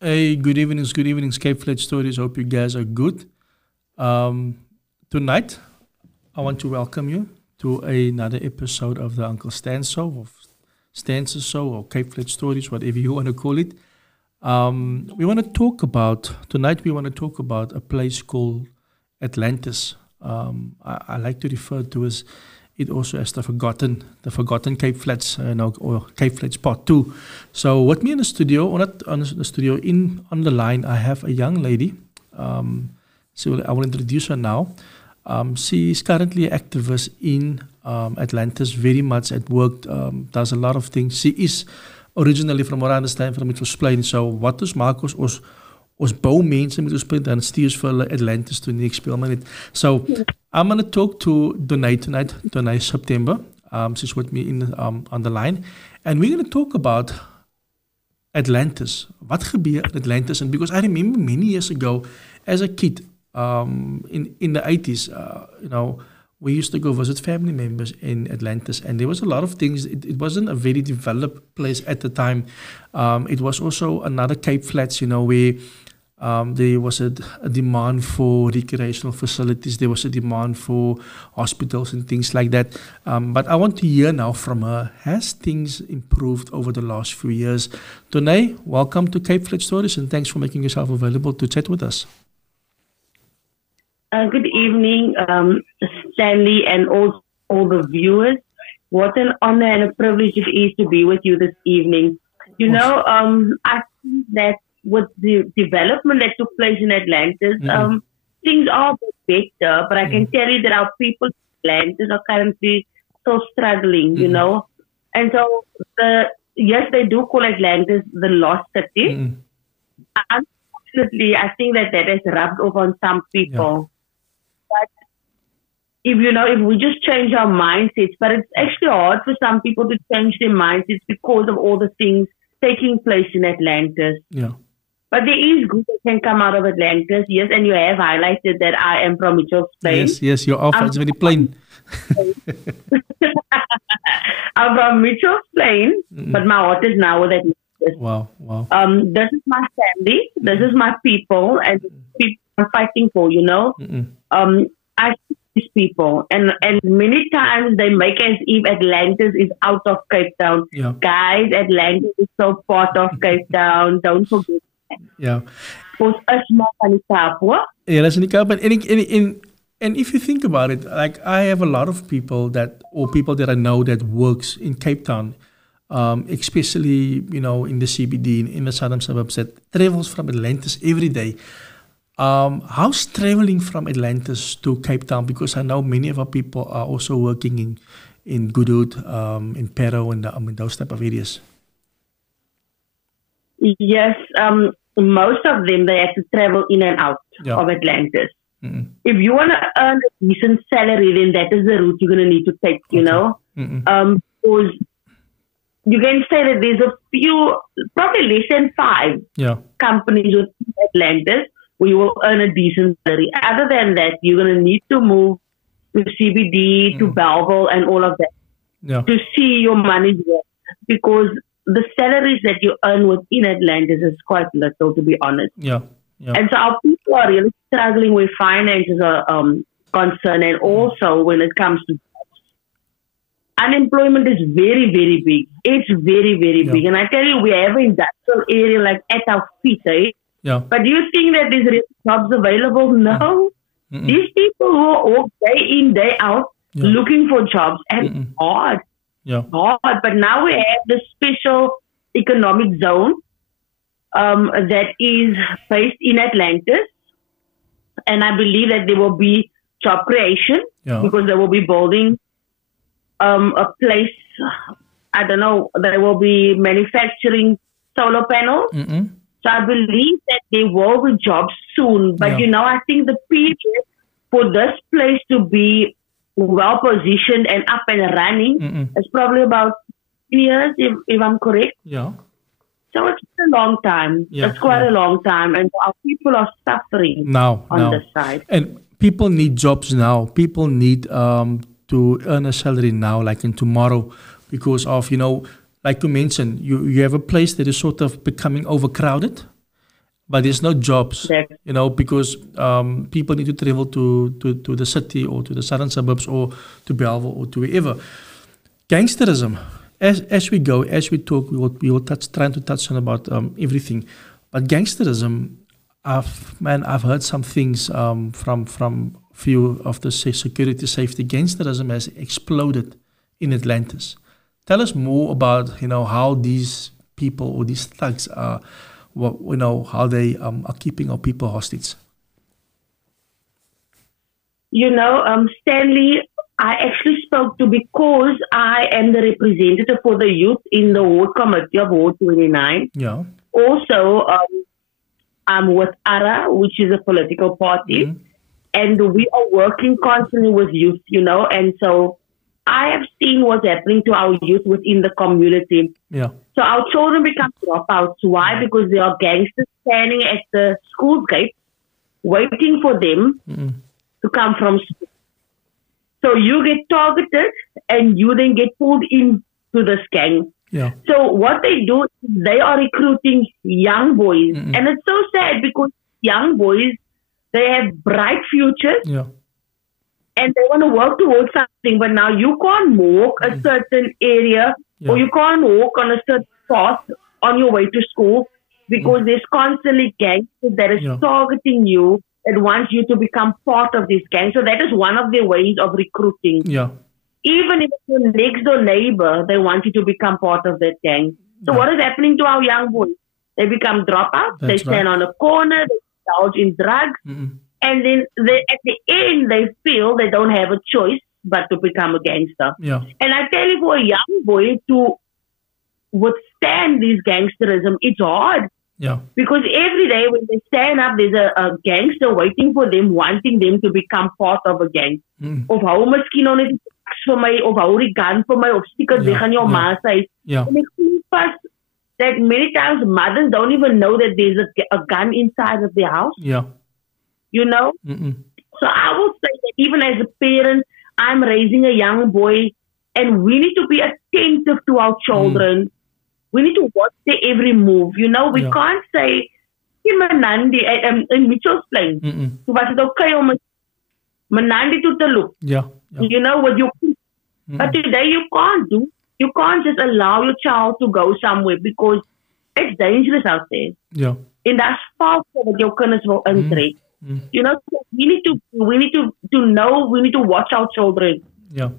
Hey, good evenings, Cape Flight Stories. Hope you guys are good. Um, Tonight, I want to welcome you to another episode of the Uncle Stan Show, of Stan's Show, or Cape Flight Stories, whatever you want to call it. We want to talk about, tonight we want to talk about a place called Atlantis. I like to refer to as it also as the forgotten Cape Flats, or Cape Flats Part 2. So with me in the studio, or not on the studio, on the line, I have a young lady. So I will introduce her now. She is currently an activist in Atlantis, very much at work, does a lot of things. She is originally, from what I understand, from Mitchell's Plain. So wat ons maak, ons bou mense met ons Plain, dan stuur ons vir hulle Atlantis toe, nie, ek speel maar net. So I'm going to talk to Donae tonight, Donae September. She's with me on the line. And we're going to talk about Atlantis. Wat gebeur in Atlantis? And because I remember many years ago, as a kid, in the 80s, we used to go visit family members in Atlantis, and there was a lot of things. It wasn't a very developed place at the time. It was also another Cape Flats, where there was a demand for recreational facilities. There was a demand for hospitals and things like that. But I want to hear now from her. Has things improved over the last few years? Donae, welcome to Cape Flat Stories, and thanks for making yourself available to chat with us. Good evening, Stanley, and all the viewers. What an honor and a privilege it is to be with you this evening. I think that with the development that took place in Atlantis, things are better, but I can tell you that our people in Atlantis are currently so struggling, And so, yes, they do call Atlantis the lost city. Unfortunately, I think that has rubbed off on some people. But if we just change our mindsets, but it's actually hard for some people to change their mindsets because of all the things taking place in Atlantis. Yeah. But there is good that can come out of Atlantis, yes, and you have highlighted that I am from Mitchell's Plain. Yes, you're off. It's very plain. I'm from Mitchell's Plain, but my heart is now with Atlantis. Wow. This is my family, this is my people, and people I'm fighting for, I see these people, and many times they make as if Atlantis is out of Cape Town. Yeah. Guys, Atlantis is so part of Cape Town, don't forget. Yeah. Ons is maar van die Kaap, hoor. Yeah, that's in the Cape. And if you think about it, like I have a lot of people that I know that works in Cape Town, especially, in the CBD, in the southern suburbs, that travels from Atlantis every day. How's traveling from Atlantis to Cape Town? Because I know many of our people are also working in Goodwood, in Pero, and those type of areas. Yes, most of them, they have to travel in and out of Atlantis. If you want to earn a decent salary, then that is the route you're going to need to take, because you can say that there's a few, probably less than 5 companies with Atlantis where you will earn a decent salary. Other than that, you're going to need to move to CBD, to Belleville, and all of that to see your money work, because the salaries that you earn within Atlantis is quite little, to be honest. Yeah. And so our people are really struggling with finances are concerned, and also when it comes to jobs. Unemployment is very, very big. It's very, very big. And I tell you, we have an industrial area like at our feet, eh? Yeah. But do you think that there's really jobs available? No. These people who are all day in, day out looking for jobs, and it's hard. Yeah. Hard. But now we have the special economic zone that is based in Atlantis. And I believe that there will be job creation because they will be building a place, I don't know, they will be manufacturing solar panels. So I believe that there will be jobs soon. But, I think the period for this place to be well positioned and up and running is probably about 10 years, if I'm correct. Yeah. So it's a long time. It's quite a long time. And our people are suffering now on this side. And people need jobs now. People need to earn a salary now, like in tomorrow, because of, like you mentioned, you have a place that is sort of becoming overcrowded, but there's no jobs, because people need to travel to the city or to the southern suburbs or to Belleville or to wherever. Gangsterism, as we go, as we talk, we will trying to touch on about everything. But gangsterism, I've heard some things from few of the security safety. Gangsterism has exploded in Atlantis. Tell us more about how these people or these thugs are, how they are keeping our people hostage. Stanley, I actually spoke to, because I am the representative for the youth in the Ward Committee of Ward 29. Yeah. Also, I'm with ARA, which is a political party, and we are working constantly with youth, and so I have seen what's happening to our youth within the community. Yeah. So our children become dropouts. Why? Because there are gangsters standing at the school gate waiting for them to come from school. So you get targeted and you then get pulled into this gang. Yeah. So what they do, they are recruiting young boys. And it's so sad because young boys, they have bright futures. Yeah. And they want to work towards something, but now you can't walk a certain area or you can't walk on a certain path on your way to school because there's constantly gangs that is targeting you and wants you to become part of this gang. So that is one of their ways of recruiting. Yeah. Even if it's your next door neighbor, they want you to become part of that gang. So what is happening to our young boys? They become dropouts. They stand on a corner. They indulge in drugs. And then at the end, they feel they don't have a choice but to become a gangster. Yeah. And I tell you, for a young boy to withstand this gangsterism, it's hard. Yeah. Because every day when they stand up, there's a gangster waiting for them, wanting them to become part of a gang. Of hou miskien nou net die drugs vir my, of hou die gun vir my, of stickers weg aan jou ma se huis. And ek sien pas that many times mothers don't even know that there's a gun inside of their house. Yeah. So I will say that even as a parent, I'm raising a young boy and we need to be attentive to our children. We need to watch their every move. We can't say, in Mitchell's Plain, so was it okay om Manandi to look? With your kids. But today you can't just allow your child to go somewhere because it's dangerous out there. Yeah. And that's false that your kinders will intrek. So we need to know, we need to watch our children. Yeah.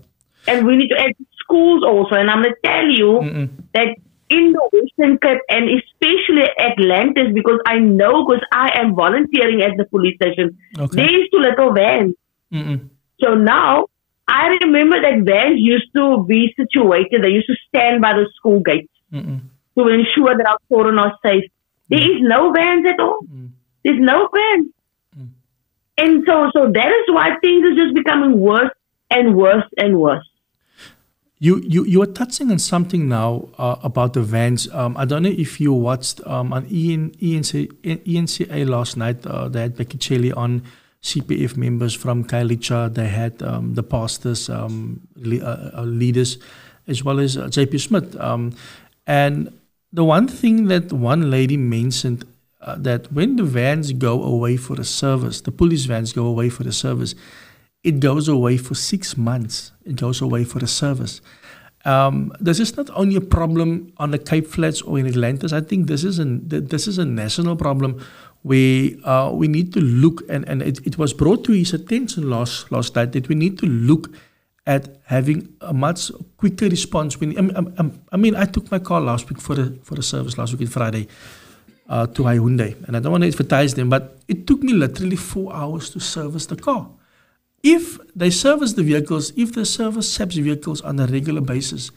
And we need to add schools also. And I'm going to tell you that in the Western Cape and especially Atlantis, because I know, because I am volunteering at the police station, there is too little vans. So now I remember that vans used to be situated, they used to stand by the school gates to ensure that our children are safe. There is no vans at all. There's no vans. And so that is why things are just becoming worse and worse and worse. You are touching on something now about the vans. I don't know if you watched on ENCA last night. They had Becky Chelly on, CPF members from Kailicha. They had the pastors, leaders, as well as JP Smith. And the one thing that one lady mentioned, that when the vans go away for the service, the police vans go away for the service, it goes away for 6 months. It goes away for the service. This is not only a problem on the Cape Flats or in Atlantis. I think this is a national problem where we need to look, and it was brought to his attention last night that we need to look at having a much quicker response. I took my car last week for the service last week on Friday. To Hyundai, and I don't want to advertise them, but it took me literally 4 hours to service the car. If they service the vehicles, if they service SAP's vehicles on a regular basis,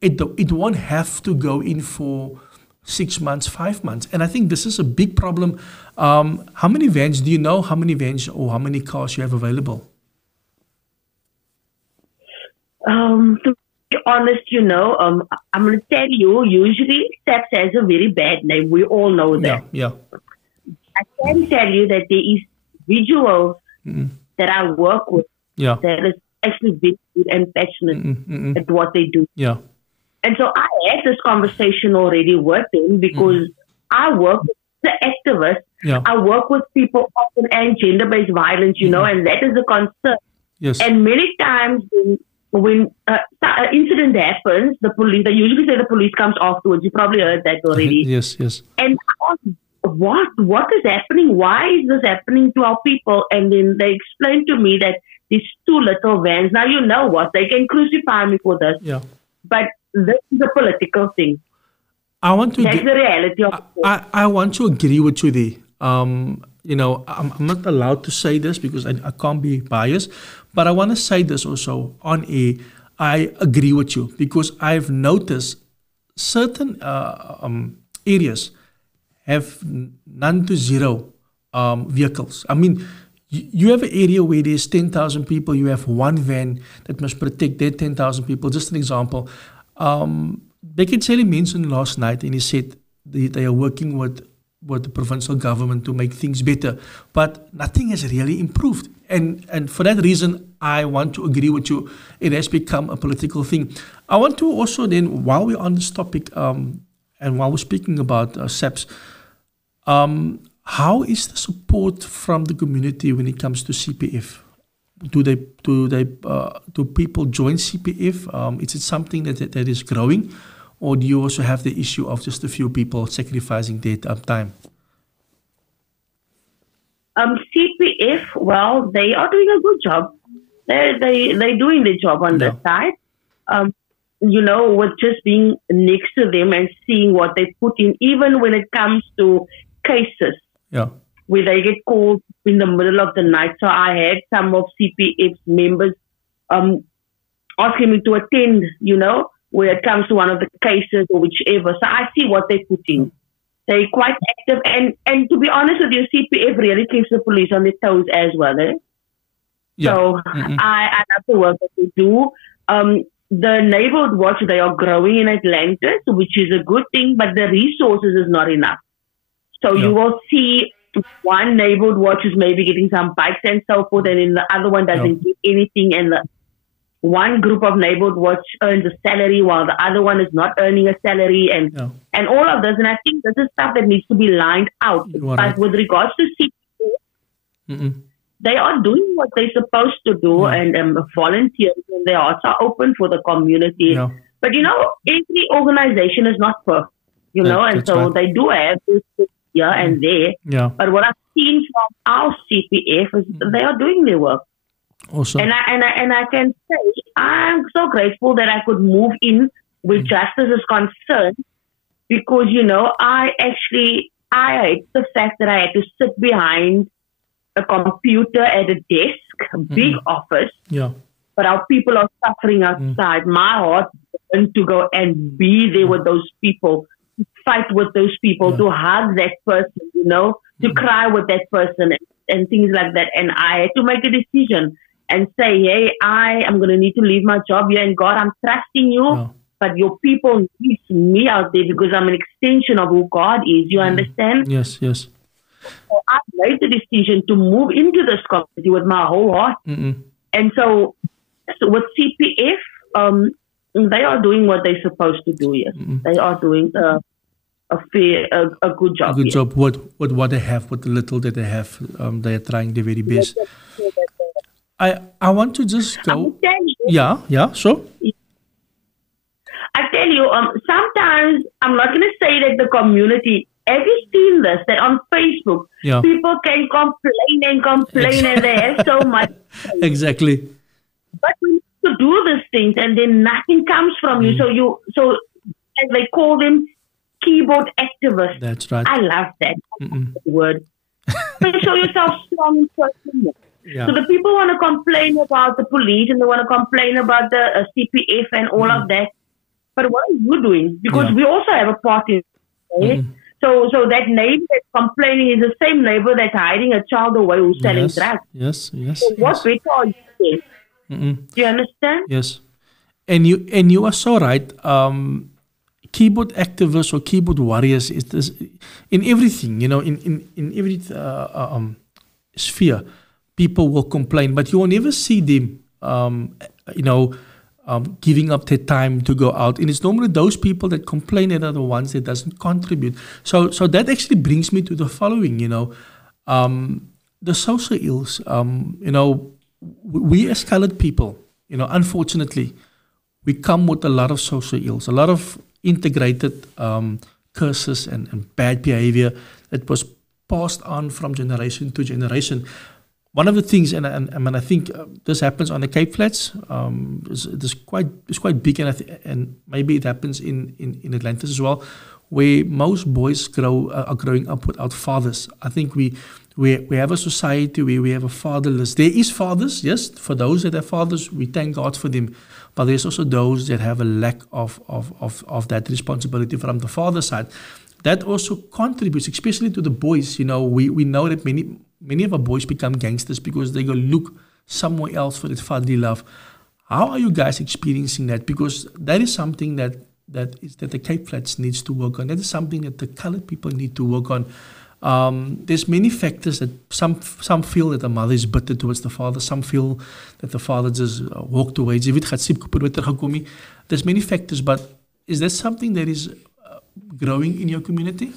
it won't have to go in for 6 months, 5 months. And I think this is a big problem. How many vans do you know? How many vans or how many cars you have available? To be honest, I'm going to tell you, usually SAPS has a very bad name. We all know that. Yeah. I can tell you that there is individuals that I work with that is actually very good and passionate at what they do. Yeah. And so I had this conversation already with him because I work with the activists. Yeah. I work with people often and gender-based violence, and that is a concern. Yes. And many times when an incident happens, they usually say the police comes afterwards. You probably heard that already. Yes. And I asked, what is happening? Why is this happening to our people? And then they explained to me that these two little vans. Now you know what? They can crucify me for this. Yeah. But this is a political thing. That's the reality of it. I want to agree with you there. I'm not allowed to say this because I can't be biased, but I want to say this also on air. I agree with you because I've noticed certain areas have none to zero vehicles. I mean, you have an area where there's 10,000 people, you have one van that must protect their 10,000 people. Just an example. Bekele mentioned last night, and he said they are working with the provincial government to make things better, but nothing has really improved. And for that reason, I want to agree with you. It has become a political thing. I want to also then, while we're on this topic, and while we're speaking about SAPS, how is the support from the community when it comes to CPF? Do people join CPF? Is it something that is growing, or do you also have the issue of just a few people sacrificing their time? CPF, well, they are doing a good job. They're doing the job on that side. With just being next to them and seeing what they put in, even when it comes to cases. Yeah. Where they get called in the middle of the night. So I had some of CPF's members asking me to attend, where it comes to one of the cases or whichever. So I see what they put in. They're quite active. And to be honest with you, CPF really keeps the police on their toes as well. Yeah. So I love the work that they do. The neighborhood watch, they are growing in Atlantis, which is a good thing, but the resources is not enough. So you will see one neighborhood watch is maybe getting some bikes and so forth, and then the other one doesn't get anything, and the one group of neighborhood watch earns a salary while the other one is not earning a salary, and all of this. And I think this is stuff that needs to be lined out. But with regards to CPF, they are doing what they're supposed to do and volunteers, and their hearts are open for the community. Yeah. But every organization is not perfect, and so they do have this here and there. Yeah. But what I've seen from our CPF is they are doing their work. Awesome. And I can say I'm so grateful that I could move in where justice is concerned, because I hate the fact that I had to sit behind a computer at a desk, big office. Yeah. But our people are suffering outside. My heart wants to go and be there with those people, to fight with those people, to hug that person, to cry with that person and things like that. And I had to make a decision and say, hey, I am going to need to leave my job here. And God, I'm trusting you, but your people need me out there because I'm an extension of who God is. You understand? Yes. So I made the decision to move into this community with my whole heart. And so with CPF, they are doing what they're supposed to do. Yes, they are doing a good job. A good job. With what they have, with the little that they have, they are trying their very best. I want to just go. Sure. I tell you, sometimes I'm not going to say that the community. Have you seen this? That on Facebook, people can complain and they have so much. Exactly. But we need to do these things, and then nothing comes from you. So as they call them, keyboard activists. That's right. I love that word. But show yourself strong in person. Yeah. So the people want to complain about the police and they want to complain about the CPF and all of that. But what are you doing? Because we also have a part in it. So that neighbor that's complaining is the same neighbor that's hiding a child away who's selling drugs. Yes. So what better are you doing? Do you understand? Yes. And you are so right. Keyboard activists or keyboard warriors is this in everything, in every sphere. People will complain, but you will never see them, giving up their time to go out. And it's normally those people that complain that are the ones that doesn't contribute. So that actually brings me to the following, the social ills. We as colored people, unfortunately, we come with a lot of social ills, a lot of integrated curses and bad behavior that was passed on from generation to generation. One of the things, and I think this happens on the Cape Flats, it's quite big, and maybe it happens in Atlantis as well, where most boys are growing up without fathers. I think we have a society where we have a fatherless. There is fathers, yes. For those that have fathers, we thank God for them. But there's also those that have a lack of that responsibility from the father side. That also contributes, especially to the boys. We know that many of our boys become gangsters because they go look somewhere else for that fatherly love. How are you guys experiencing that? Because that is something that the Cape Flats needs to work on. That is something that the colored people need to work on. There's many factors that some feel that the mother is bitter towards the father. Some feel that the father just walked away. There's many factors, but is that something that is growing in your community?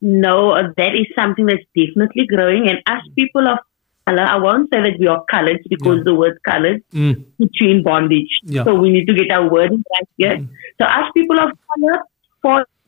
No, that is something that's definitely growing. And as people of color, I won't say that we are colored because the word colored puts you in bondage. Yeah. So we need to get our wording right here. So as people of color,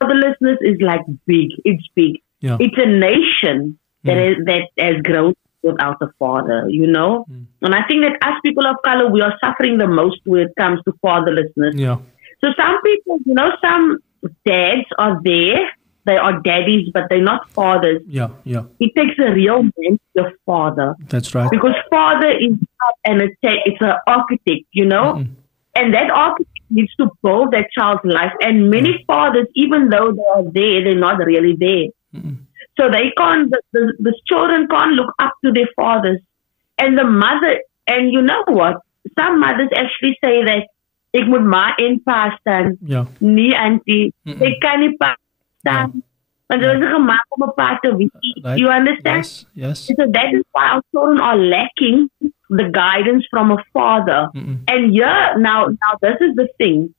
fatherlessness is like big. It's big. Yeah. It's a nation that has grown without a father, And I think that as people of color, we are suffering the most when it comes to fatherlessness. Yeah. So some people, some dads are there. They are daddies, but they're not fathers. Yeah. It takes a real man to be a father. That's right. Because father is it's an architect, And that architect needs to build that child's life. And many fathers, even though they are there, they're not really there. So they can't, the children can't look up to their fathers. And the mother, and you know what? Some mothers actually say that, ek moet ma en pa staan, nie auntie. Ek kan nie pa staan. Want dit is gemaak om 'n pa te wees. You understand? Yes. So that is why our children are lacking the guidance from a father. And now this is the thing.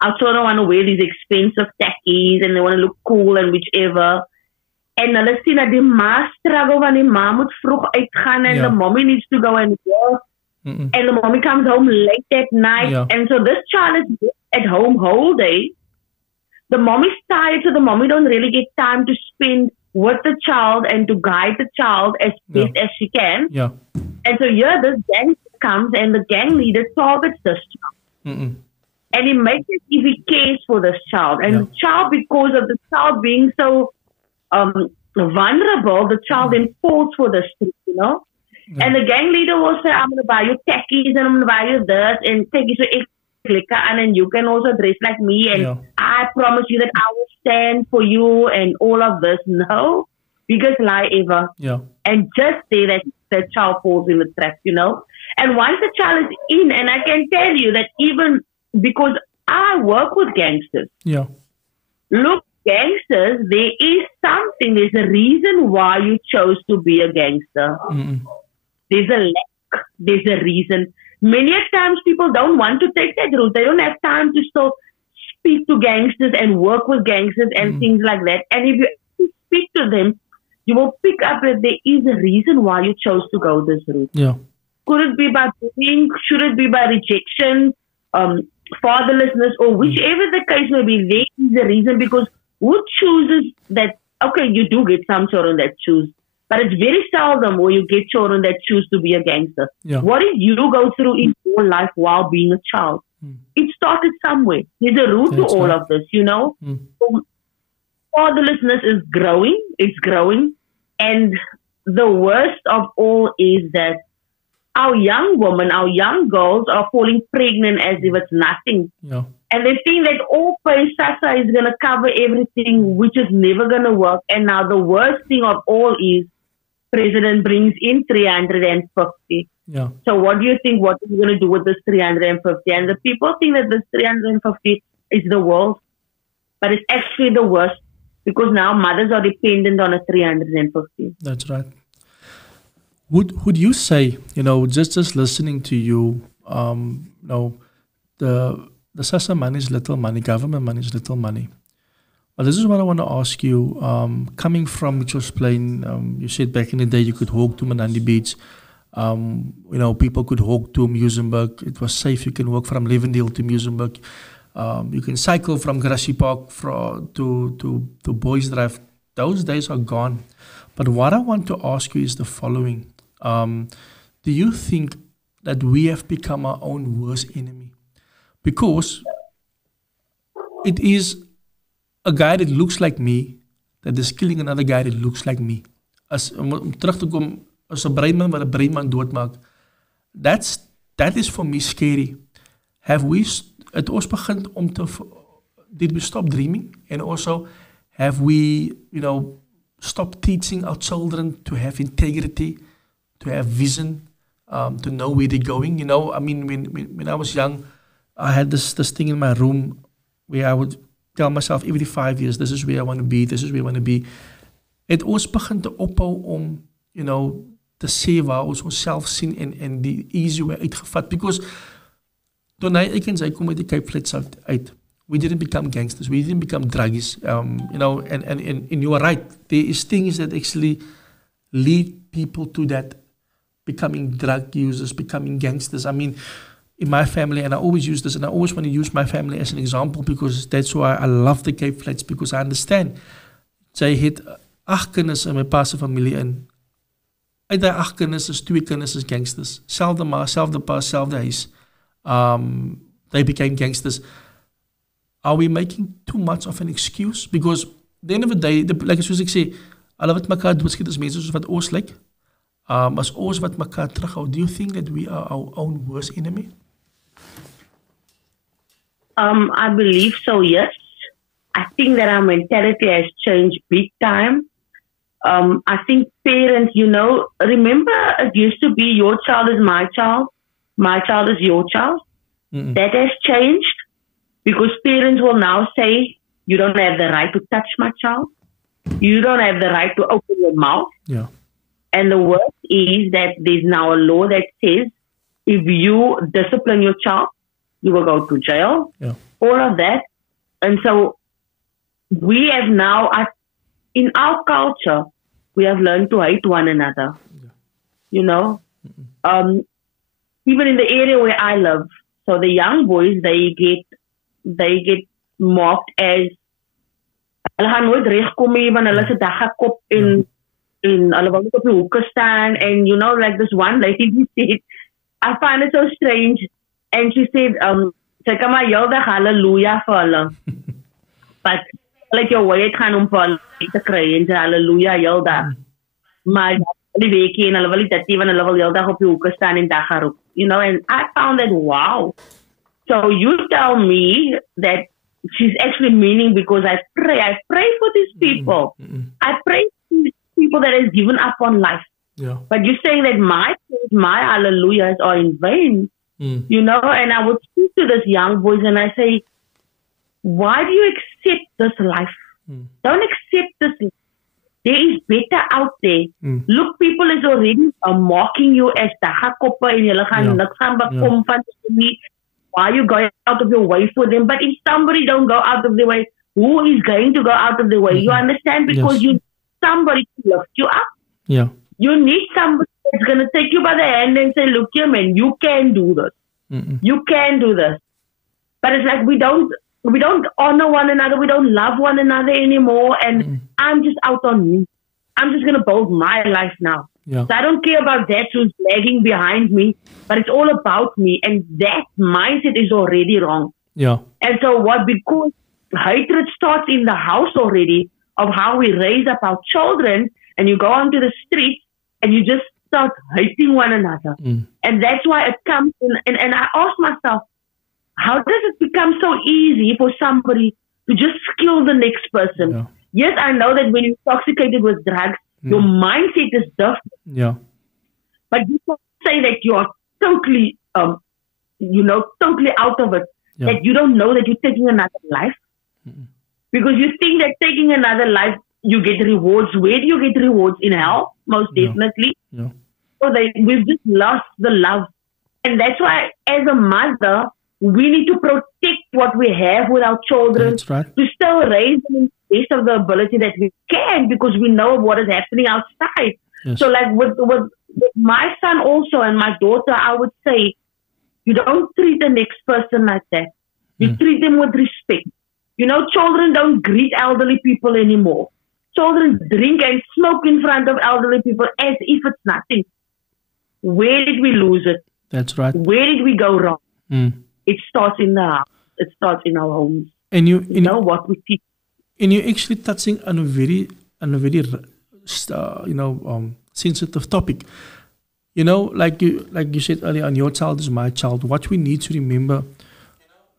Our children want to wear these expensive tackies and they want to look cool and whichever. En hulle sien dat die ma struggle want die ma moet vroeg uitgaan and the mommy needs to go and work. And the mommy comes home late at night. Yeah. And so this child is at home whole day. The mommy's tired, so the mommy don't really get time to spend with the child and to guide the child as best as she can. Yeah. And so this gang comes and the gang leader targets this child. And he makes it if he cares for this child. And the child, because of the child being so vulnerable, the child then falls for the street, Yeah. And the gang leader will say, I'm going to buy you tackies and I'm going to buy you this and take you so and you can also dress like me and I promise you that I will stand for you and all of this. No, biggest lie ever. Yeah. And just say that the child falls in the trap, And once the child is in, and I can tell you that even because I work with gangsters. Yeah. Look, gangsters, there's a reason why you chose to be a gangster. There's a lack, there's a reason. Many times people don't want to take that route. They don't have time to still speak to gangsters and work with gangsters and things like that. And if you speak to them, you will pick up that there is a reason why you chose to go this route. Yeah. Could it be by bullying? Should it be by rejection, fatherlessness, or whichever the case may be, there is a reason because who chooses that? Okay, you do get some children that choose. But it's very seldom where you get children that choose to be a gangster. Yeah. What did you go through in your life while being a child? It started somewhere. There's a root to all of this, So fatherlessness is growing. It's growing. And the worst of all is that our young women, our young girls are falling pregnant as if it's nothing. Yeah. And they think that all Sasa is going to cover everything, which is never going to work. And now the worst thing of all is President brings in 350. Yeah. So what do you think? What are you going to do with this 350? And the people think that this 350 is the world, but it's actually the worst because now mothers are dependent on a 350. That's right. Would you say, just listening to you, No, the SASSA money is little money, government money is little money. But this is what I want to ask you. Coming from Mitchell's Plain, you said back in the day you could walk to Manandi Beach. People could walk to Muizenberg. It was safe. You can walk from Levendale to Muizenberg. You can cycle from Grassy Park to Boys Drive. Those days are gone. But what I want to ask you is the following. Do you think that we have become our own worst enemy? Because it is a guy that looks like me that is killing another guy that looks like me. Om terug te kom, as 'n breinman wat 'n breinman doodmaak, that is for me scary. Have we het ons begin om te did we stop dreaming? And also have we, stopped teaching our children to have integrity, to have vision, to know where they're going? When I was young, I had this thing in my room where I would tell myself every 5 years, this is where I want to be, this is where I want to be. Het ons begin te ophou om, te sê waar ons onsself sien en die easy way uitgevat. Because Donae, ek en sy kom uit die Cape Flats uit. We didn't become gangsters. We didn't become druggies. And you are right. There is things that actually lead people to that, becoming drug users, becoming gangsters. In my family, and I always use this, and I always want to use my family as an example because that's why I love the Cape Flats, because I understand. Sy het 8 kinders in my pa se familie in. Uit die 8 kinders is 2 kinders is gangsters. Selfde ma, selfde pa, selfde huis. They became gangsters. Are we making too much of an excuse? Because at the end of the day, like soos ek sê, hulle wat mekaar doodskiet is mense soos wat ons lyk. As ons wat mekaar terughou, do you think that we are our own worst enemy? I believe so, yes. I think that our mentality has changed big time. I think parents, remember it used to be your child is my child is your child. Mm-mm. That has changed because parents will now say, you don't have the right to touch my child. You don't have the right to open your mouth. Yeah. And the worst is that there's now a law that says if you discipline your child, you will go to jail. Yeah. All of that. And so we have now, in our culture, we have learned to hate one another. Yeah. Even in the area where I live, so the young boys, they get mocked as hulle gaan nooit regkom nie want hulle se daggekop en hulle wil net op die hoeke staan, and like this one lady said, I find it so strange, and she said sy kan maar heeldag hallelujah vir hulle but like your way het gaan om vir hulle te kry en sy hallelujah heeldag, maar die weekie en hulle wil dit want hulle wil heeldag op die hoeke staan en dag roep, and I found that wow. So you tell me that she's actually meaning because I pray for these people. Mm-hmm. I pray for these people that has given up on life. Yeah. But you're saying that my hallelujahs are in vain, and I would speak to these young boys and I say, why do you accept this life? Don't accept this life. There is better out there. Look, people is already mocking you as daggakoppe en julle gaan niks gaan bekom van nie. Why are you going out of your way for them? But if somebody don't go out of their way, who is going to go out of their way? You understand? Because you need somebody to lift you up. Yeah. You need somebody that's going to take you by the hand and say, look here, man, you can do this. You can do this. But it's like we don't honor one another. We don't love one another anymore. And I'm just out on me. I'm just going to build my life now. Yeah. So I don't care about that who's lagging behind me, but it's all about me. And that mindset is already wrong. Yeah. And so because hatred starts in the house already of how we raise up our children, and you go onto the streets and you just start hating one another. And that's why it comes in. And I ask myself, how does it become so easy for somebody to just kill the next person? Yeah. Yes, I know that when you're intoxicated with drugs, your mindset is different. Yeah. But you can't say that you are totally, totally out of it. Yeah. That you don't know that you're taking another life. Because you think that taking another life, you get rewards. Where do you get rewards? In hell, most definitely. Yeah. So we've just lost the love And that's why, as a mother, we need to protect what we have with our children That's right. to still raise them in the best of the ability that we can, because we know what is happening outside. Yes. So, like with my son also and my daughter, I would say, you don't treat the next person like that. You treat them with respect. You know, children don't greet elderly people anymore. Children drink and smoke in front of elderly people as if it's nothing. Where did we lose it? That's right. Where did we go wrong? It starts in the house. It starts in our homes. And you know what we teach. And you're actually touching on a very sensitive topic. You know, like you said earlier on, your child is my child. What we need to remember,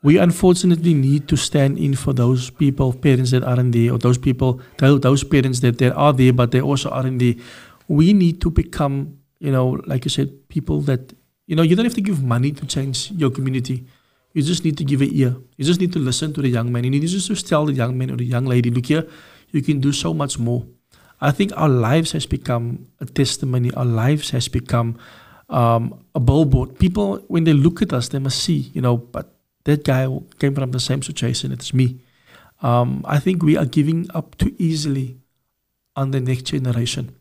we unfortunately need to stand in for those people, parents that aren't there, or those people, those parents that they are there, but they also aren't there. We need to become, you know, like you said, people that, you know, you don't have to give money to change your community. You just need to give an ear. You just need to listen to the young man. You need just to tell the young man or the young lady, look here, you can do so much more. I think our lives has become a testimony. Our lives has become a billboard. People, when they look at us, they must see, you know, but that guy came from the same situation. It's me. I think we are giving up too easily on the next generation.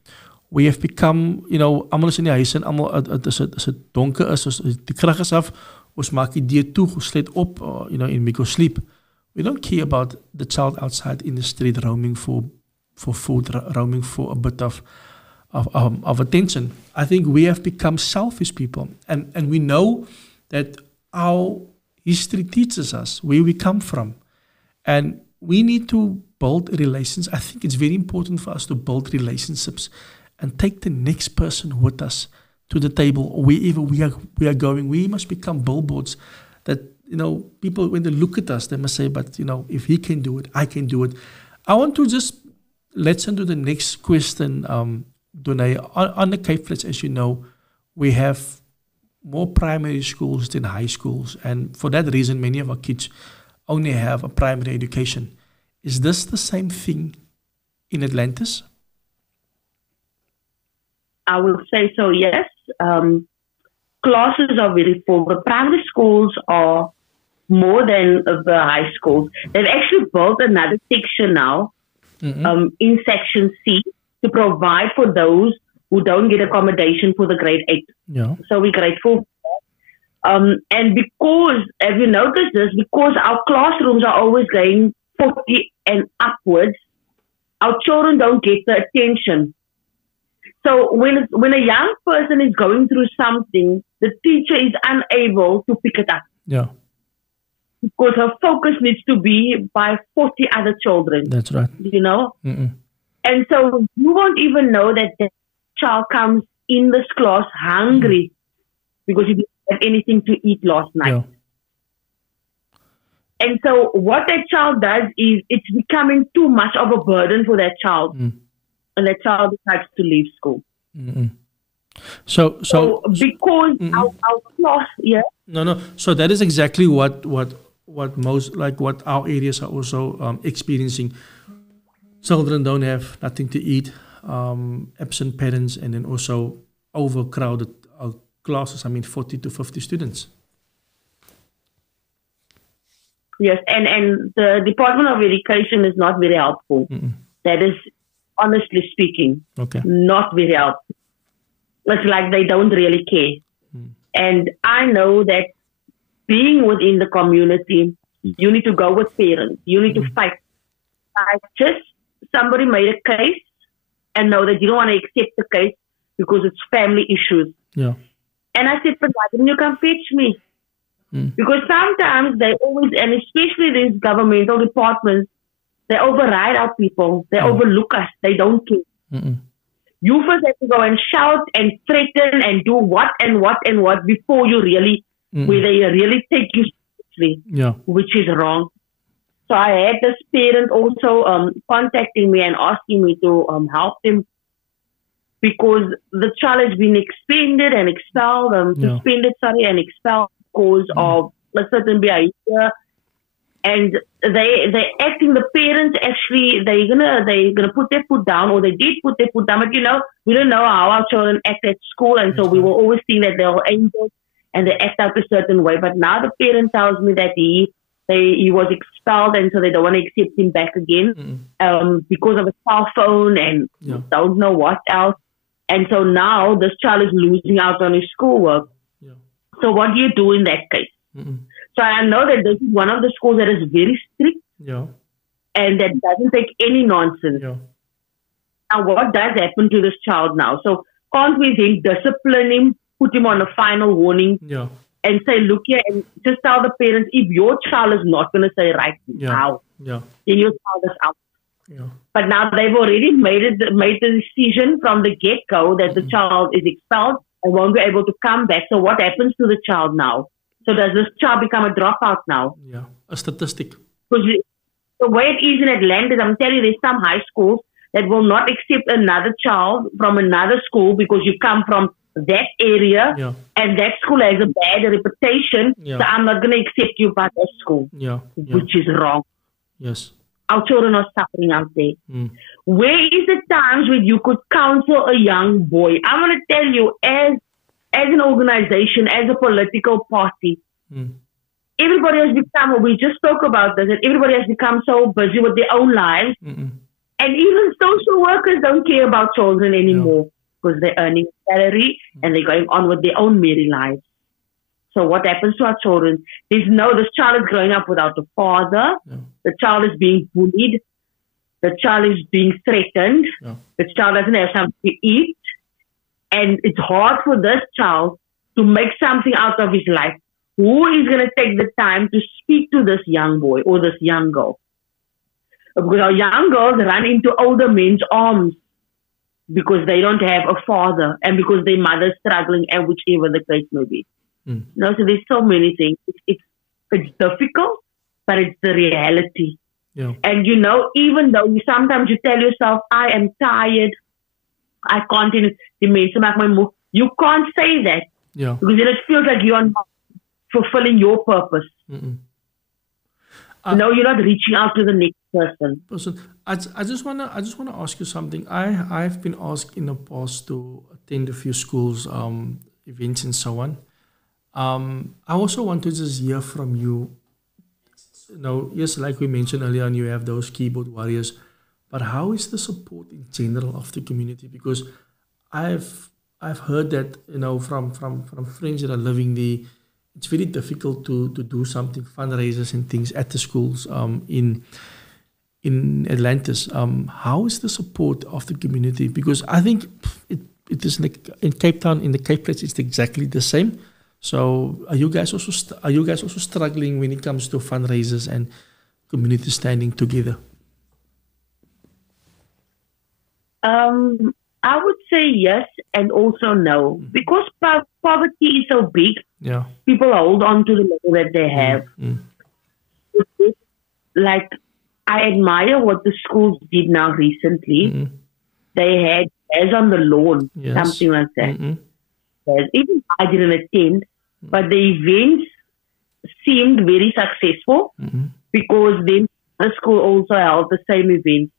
We have become, you know, almal is in die huis en almal as dit donker is, as die krag is af, ons maak die deur toe, ons sluit op, you know, and we go sleep. We don't care about the child outside in the street roaming for food, roaming for a bit of attention. I think we have become selfish people, and we know that our history teaches us where we come from, and we need to build relations. I think it's very important for us to build relationships and take the next person with us to the table, wherever we are going. We must become billboards that, you know, people, when they look at us, they must say, but, you know, if he can do it, I can do it. I want to just let's into the next question, Donae. On the Cape Flats, as you know, we have more primary schools than high schools, and for that reason, many of our kids only have a primary education. Is this the same thing in Atlantis? I will say so, yes. Classes are very full. The primary schools are more than the high schools. They've actually built another section now, in section C, to provide for those who don't get accommodation for the grade 8. Yeah. So we're grateful. And because, have you noticed this, because our classrooms are always going 40 and upwards, our children don't get the attention. So when a young person is going through something, the teacher is unable to pick it up. Yeah. Because her focus needs to be by 40 other children. That's right. You know? And so you won't even know that the child comes in this class hungry because he didn't have anything to eat last night. Yeah. And so what that child does is it's becoming too much of a burden for that child. And that child decides to leave school. So because our class, yeah. No. So that is exactly what most, like what our areas are also experiencing. Children don't have nothing to eat, absent parents, and then also overcrowded classes. I mean, 40 to 50 students. Yes, and the Department of Education is not very helpful. That is, honestly speaking, not very helpful. It's like they don't really care. And I know that being within the community, you need to go with parents. You need to fight. Somebody made a case and know that you don't want to accept the case because it's family issues. Yeah. And I said, but why didn't you come fetch me? Because sometimes they always, and especially these governmental departments, they override our people. They overlook us. They don't care. You first have to go and shout and threaten and do what and what and what before you really, where they really take you seriously, which is wrong. So I had this parent also contacting me and asking me to help them because the child has been suspended and expelled because of a certain behavior. And they acting, the parents actually, they're gonna put their foot down, or they did put their foot down. But you know, we don't know how our children act at school, and so we will always think that they're angels and they act out a certain way. But now the parent tells me that he was expelled, and so they don't want to accept him back again because of a cell phone and don't know what else. And so now this child is losing out on his schoolwork. Yeah. So what do you do in that case? So I know that this is one of the schools that is very strict and that doesn't take any nonsense. Yeah. Now what does happen to this child now? So can't we then discipline him, put him on a final warning and say, look here, and just tell the parents, if your child is not going to say right now, then your child is out. Yeah. But now they've already made the decision from the get-go that the child is expelled and won't be able to come back. So what happens to the child now? So does this child become a dropout now? Yeah, a statistic. Because the way it is in Atlantis, I'm telling you, there's some high schools that will not accept another child from another school because you come from that area and that school has a bad reputation. So I'm not going to accept you by that school, which is wrong. Yes. Our children are suffering out there. Where is the times when you could counsel a young boy? I'm going to tell you, as an organization, as a political party, everybody has become, we just spoke about this, that everybody has become so busy with their own lives. And even social workers don't care about children anymore because they're earning a salary and they're going on with their own merry lives. So what happens to our children? This child is growing up without a father. The child is being bullied. The child is being threatened. The child doesn't have something to eat. And it's hard for this child to make something out of his life. Who is going to take the time to speak to this young boy or this young girl? Because our young girls run into older men's arms because they don't have a father and because their mother's struggling, and whichever the case may be. So there's so many things. It's difficult, but it's the reality. Yeah. And even though sometimes you tell yourself, I am tired, I can't you can't say that. Yeah. Because then it feels like you're not fulfilling your purpose. You're not reaching out to the next person. I just wanna ask you something. I've been asked in the past to attend a few schools, events and so on. I also want to just hear from you. Yes, like we mentioned earlier on, you have those keyboard warriors, but how is the support in general of the community? Because I've heard that from friends that are living there, it's very difficult to do something, fundraisers and things at the schools in Atlantis. How is the support of the community? Because I think it is like in Cape Town, in the Cape Flats, it's exactly the same. So are you guys also struggling when it comes to fundraisers and community standing together? I would say yes and also no. Because poverty is so big, people hold on to the level that they have. Like, I admire what the schools did now recently. They had as on the lawn, something like that. Even I didn't attend, but the events seemed very successful because then the school also held the same event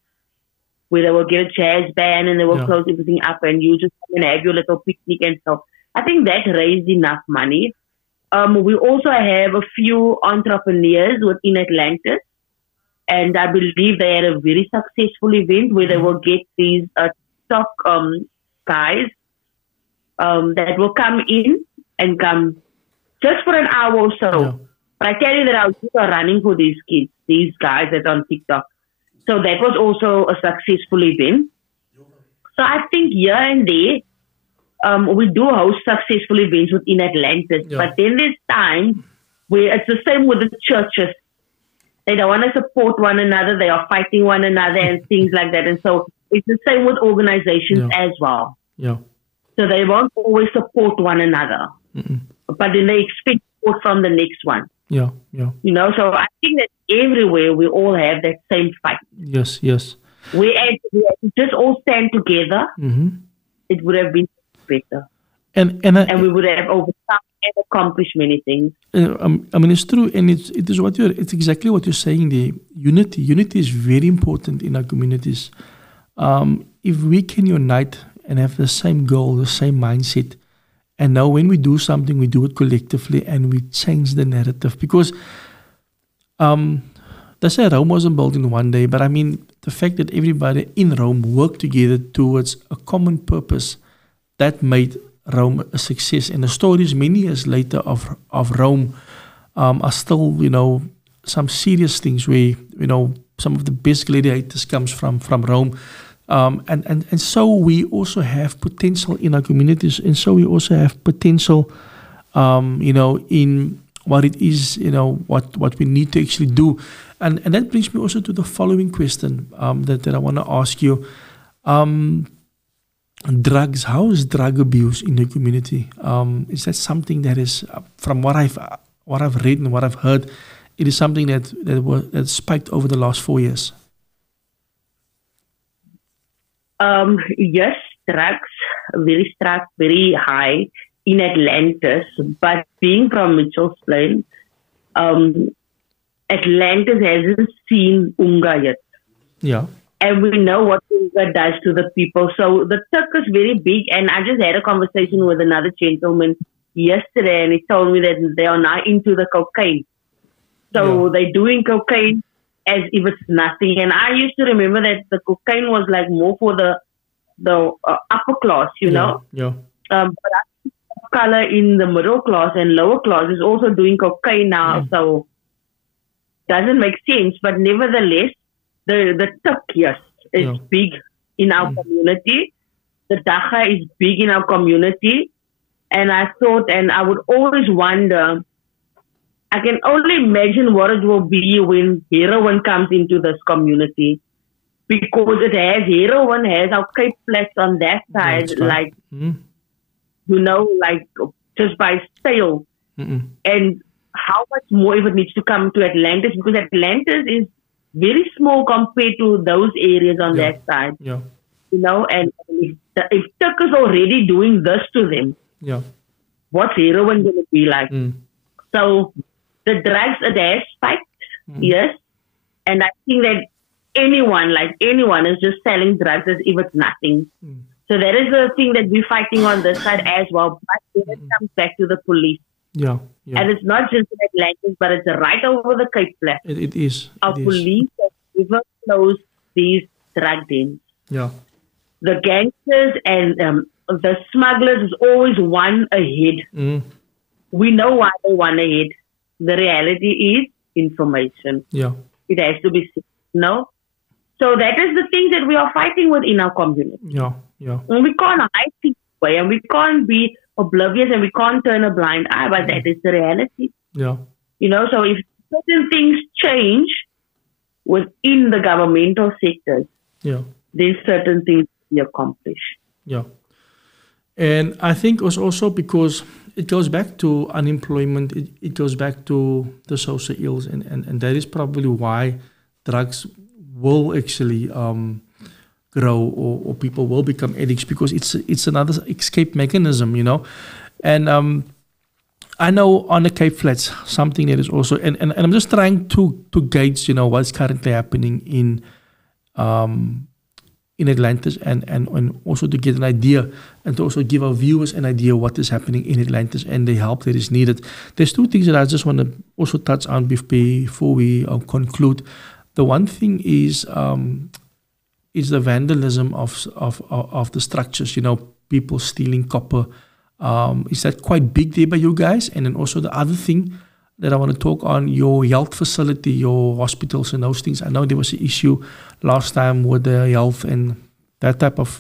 where they will get a jazz band and they will close everything up and you just come and have your little picnic and stuff. I think that raised enough money. We also have a few entrepreneurs within Atlantis, and I believe they had a very successful event where they will get these stock guys that will come in and come just for an hour or so. But I tell you that our kids are running for these kids, these guys that are on TikTok. So that was also a successful event. So I think here and there, we do host successful events within Atlantis. But then there's times where it's the same with the churches. They don't want to support one another. They are fighting one another and things like that. And so it's the same with organizations as well. So they won't always support one another. But then they expect support from the next one. So I think that everywhere we all have that same fight. Yes. We had to just all stand together. It would have been better. And we would have overcome and accomplished many things. I mean, it's true, and it's exactly what you're saying there. Unity is very important in our communities. If we can unite and have the same goal, the same mindset, And now when we do something, we do it collectively and we change the narrative. Because they say Rome wasn't built in one day, but I mean, the fact that everybody in Rome worked together towards a common purpose, that made Rome a success. And the stories many years later of Rome are still, some serious things where, some of the best gladiators comes from Rome. And so we also have potential in our communities, and so we also have potential, in what it is, what we need to actually do. And that brings me also to the following question that I want to ask you. Drugs, how is drug abuse in the community? Is that something that is, from what I've read and what I've heard, it is something that spiked over the last 4 years? Yes, drugs very struck very high in Atlantis, but being from Mitchell's Plain, Atlantis hasn't seen Unga yet. Yeah. And we know what Unga does to the people. So the Turk is very big, and I just had a conversation with another gentleman yesterday, and he told me that they are now into the cocaine. So they're doing cocaine as if it's nothing. And I used to remember that the cocaine was like more for the upper class, know. Yeah. But color in the middle class and lower class is also doing cocaine now. So doesn't make sense. But nevertheless, the Turk, yes, is big in our community. The Dacha is big in our community. And I thought, and I would always wonder, I can only imagine what it will be when heroin comes into this community, because heroin has our Cape Flats on that side, right. Like just by sale. And how much more if it needs to come to Atlantis, because Atlantis is very small compared to those areas on that side. Yeah. And if Turk is already doing this to them, what's heroin going to be like? So the drugs, it has spiked, yes. And I think that anyone is just selling drugs as if it's nothing. So that is the thing that we're fighting on this side as well. But then it comes back to the police. Yeah. And it's not just in Atlantis, but it's right over the Cape Flats. It is. Our police have never closed these drug dens. Yeah. The gangsters and the smugglers is always one ahead. We know why they one ahead. The reality is information. Yeah. It has to be, So that is the thing that we are fighting with in our community. Yeah. And we can't hide things away, and we can't be oblivious, and we can't turn a blind eye, but that is the reality. Yeah. So if certain things change within the governmental sectors, then certain things be accomplished. Yeah. And I think it was also because it goes back to unemployment, it goes back to the social ills, and that is probably why drugs will actually grow, or people will become addicts, because it's another escape mechanism, And I know on the Cape Flats, something that is also, and I'm just trying to gauge, what's currently happening in Atlantis, and also to get an idea, and to also give our viewers an idea what is happening in Atlantis and the help that is needed. There's two things that I just want to also touch on before we conclude. The one thing is the vandalism of the structures. People stealing copper. Is that quite big there by you guys? And then also the other thing that I want to talk on, your health facility, your hospitals and those things. I know there was an issue last time with the health, and that type of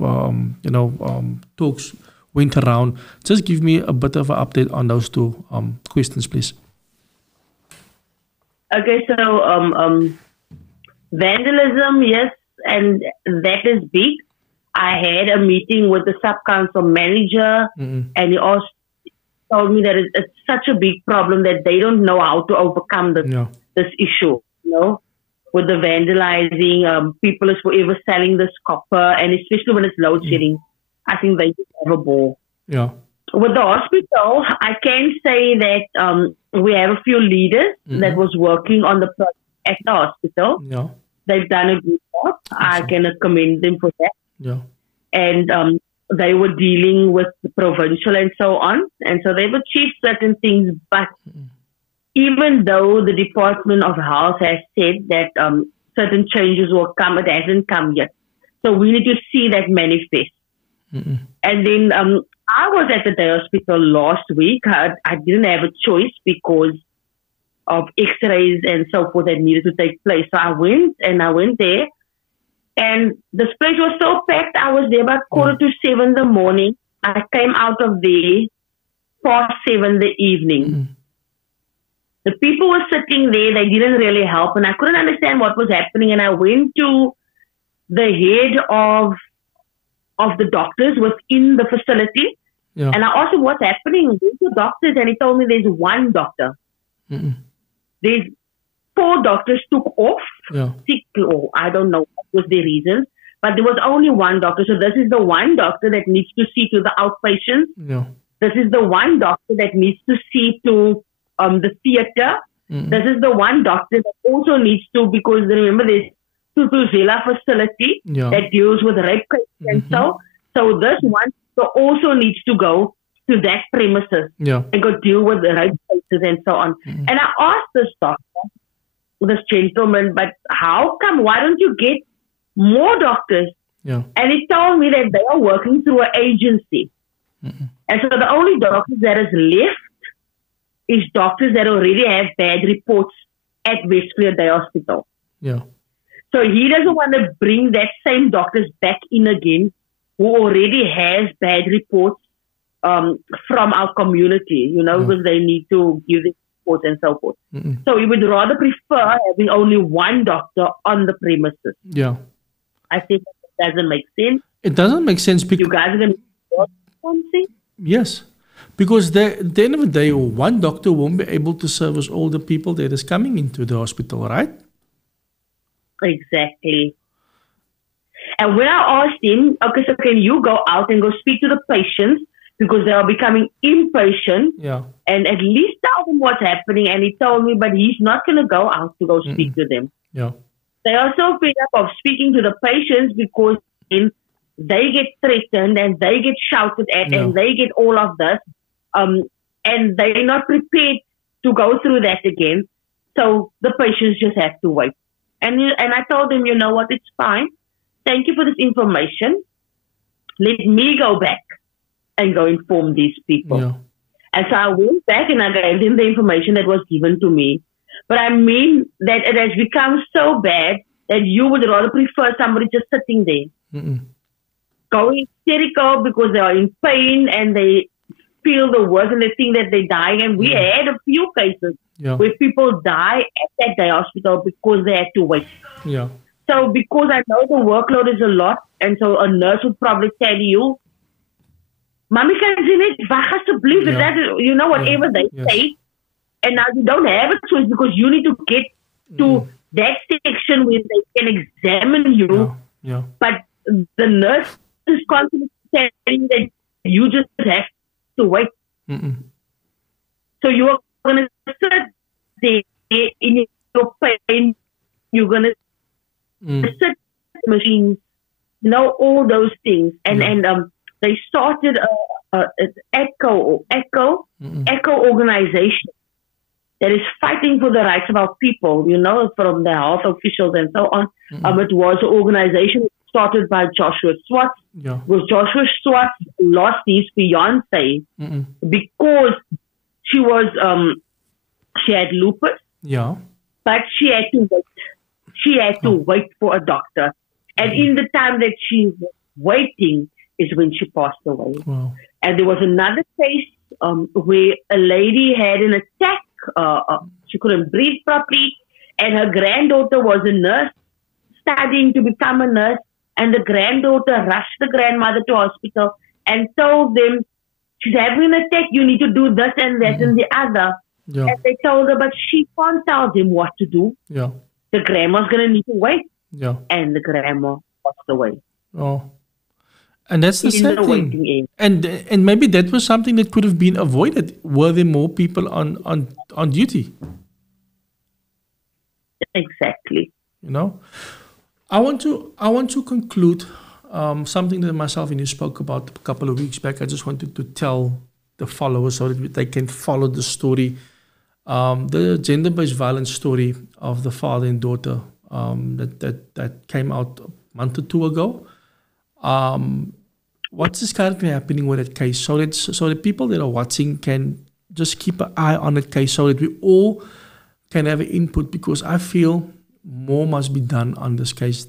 talks went around. Just give me a bit of an update on those two questions, please. Okay, so vandalism, yes, and that is big. I had a meeting with the sub-council manager, and he also told me that it's such a big problem that they don't know how to overcome this issue, with the vandalizing. People is forever selling this copper, and especially when it's load shedding, I think they just have a ball. Yeah. With the hospital, I can say that we have a few leaders that was working on the project at the hospital. Yeah. They've done a good job. I can commend them for that. Yeah. And they were dealing with the provincial and so on. And so they've achieved certain things. But even though the Department of Health has said that certain changes will come, it hasn't come yet. So we need to see that manifest. And then I was at the day hospital last week. I didn't have a choice because of x-rays and so forth that needed to take place. So I went there. And this place was so packed. I was there about 7:15 in the morning. I came out of there 7:15 the evening. The people were sitting there. They didn't really help. And I couldn't understand what was happening. And I went to the head of the doctors within the facility. Yeah. And I asked him what's happening. Where's the doctors? And he told me there's one doctor. There's 4 doctors took off, sick, or I don't know what was the reason, but there was only one doctor. So this is the one doctor that needs to see to the outpatients. This is the one doctor that needs to see to the theater. This is the one doctor that also needs to, because remember there's Tutuzela facility that deals with rape cases and so this one also needs to go to that premises and go deal with the rape cases and so on. And I asked this doctor, this gentleman, but how come? Why don't you get more doctors? And he told me that they are working through an agency. And so the only doctors that is left is doctors that already have bad reports at Westfield Day Hospital. So he doesn't want to bring that same doctors back in again who already has bad reports from our community, because they need to give the reports and so forth. So he would rather prefer having only one doctor on the premises. I think that doesn't make sense. It doesn't make sense because you guys are going to work something? Yes. Because at the end of the day, one doctor won't be able to service all the people that is coming into the hospital, right? Exactly. And when I asked him, okay, so can you go out and go speak to the patients because they are becoming impatient and at least tell them what's happening? And he told me, but he's not going to go out to go speak to them. They are so fed up of speaking to the patients because then they get threatened and they get shouted at and they get all of this. And they're not prepared to go through that again. So the patients just have to wait. And I told him, you know what, it's fine. Thank you for this information. Let me go back and go inform these people. And so I went back and I gave them the information that was given to me. But I mean that it has become so bad that you would rather prefer somebody just sitting there, going hysterical because they are in pain and they feel the worst and they think that they're dying. And we had a few cases where people die at that day hospital because they had to wait. So because I know the workload is a lot, and so a nurse would probably tell you, Mommy, can you net wag asseblief? Whatever they say. And now you don't have a choice because you need to get to that section where they can examine you. But the nurse is constantly saying that you just have to wait. So you are going to sit there in your pain. You're going to sit machines, all those things. And they started ECHO organization that is fighting for the rights of our people, from the health officials and so on. It was an organization started by Joshua Swartz. Because Joshua Swartz lost his fiance because she was she had lupus. But she had to wait. She had to wait for a doctor. And in the time that she was waiting is when she passed away. And there was another case where a lady had an attack. She couldn't breathe properly. And her granddaughter was a nurse, studying to become a nurse. And the granddaughter rushed the grandmother to hospital and told them, she's having an attack, you need to do this and that and the other. And they told her, but she can't tell them what to do. The grandma's going to need to wait. And the grandma passed away. And that's the sad thing. And maybe that was something that could have been avoided. Were there more people on duty? Exactly. I want to conclude something that myself and you spoke about a couple of weeks back. I just wanted to tell the followers so that they can follow the story, the gender-based violence story of the father and daughter that came out a month or two ago. What is currently happening with that case? So that people that are watching can just keep an eye on that case, so that we all can have an input, because I feel more must be done on this case,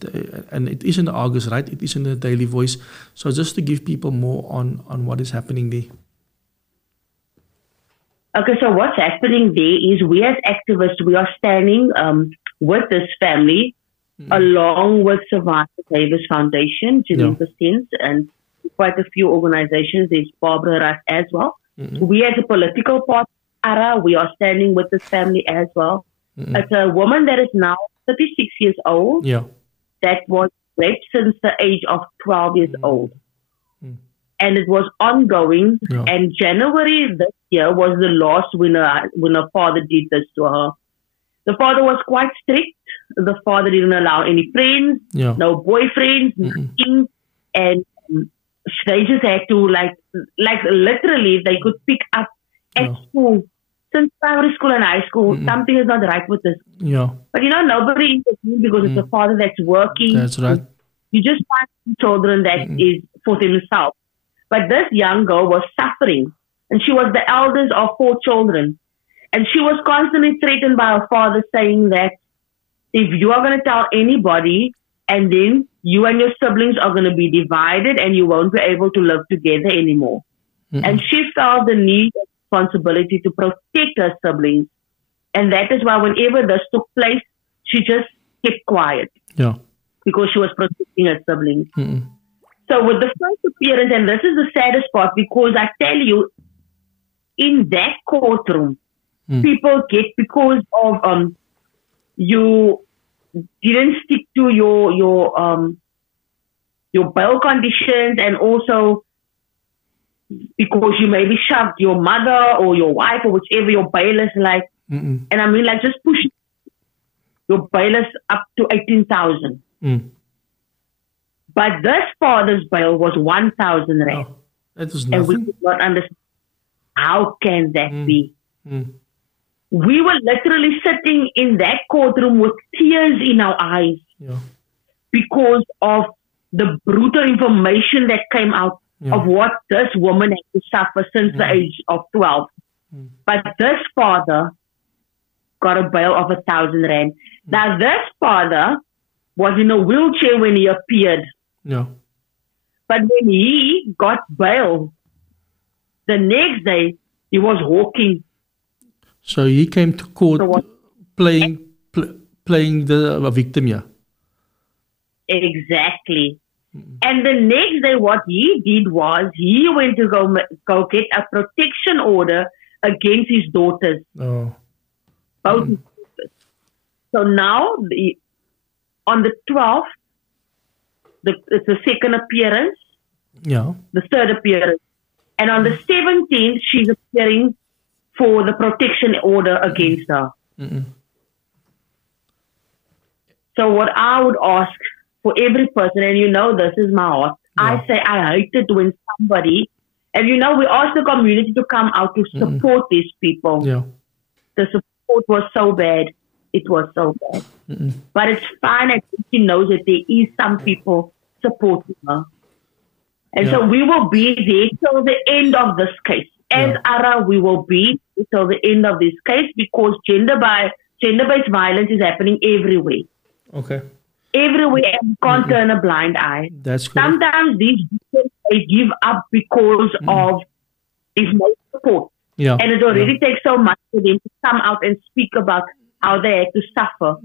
and it is in the Argus, right? It is in the Daily Voice. So just to give people more on what is happening there. Okay, so what's happening there is we as activists, we are standing with this family, along with Survivor Davis Foundation, Janine Pastins, and quite a few organizations. There's Barbara Russ as well. We as a political party, ARA, we are standing with this family as well. It's a woman that is now 36 years old, that was raped since the age of 12 years old. And it was ongoing. And January this year was the last when her father did this to her. The father was quite strict. The father didn't allow any friends, no boyfriends, nothing. And they just had to, like literally, they could pick up at school. Since primary school and high school, something is not right with this. But nobody intervenes because it's the father that's working. That's right. You just find children that is for themselves. But this young girl was suffering, and she was the eldest of 4 children. And she was constantly threatened by her father, saying that if you are going to tell anybody, and then you and your siblings are going to be divided and you won't be able to live together anymore. And she felt the need and responsibility to protect her siblings. And that is why whenever this took place, she just kept quiet. Because she was protecting her siblings. So with the first appearance, and this is the saddest part, because I tell you, in that courtroom, people get, because of you didn't stick to your bail conditions, and also because you maybe shoved your mother or your wife or whichever your bail is like, and I mean like just push your bail is up to 18,000. But this father's bail was 1,000 rand. Oh, that was nothing. And we could not understand, how can that be? We were literally sitting in that courtroom with tears in our eyes because of the brutal information that came out of what this woman had to suffer since the age of 12. But this father got a bail of 1,000 rand. Now, this father was in a wheelchair when he appeared. But when he got bail, the next day, he was walking. So he came to court playing the victim, Exactly. And the next day, what he did was he went to go get a protection order against his daughters. Both his daughters. So now, on the 12th, it's the second appearance. The third appearance. And on the 17th, she's appearing for the protection order against her. So what I would ask for every person, and this is my heart, I say I hate it when somebody, and we ask the community to come out to support these people. The support was so bad. It was so bad. But it's fine. I think she knows that there is some people supporting her. And so we will be there till the end of this case. As ARA, we will be till the end of this case, because gender-based violence is happening everywhere. Everywhere, and can't turn a blind eye. That's good. Sometimes these people, they give up because of there's no support. And it already takes so much for them to come out and speak about how they had to suffer.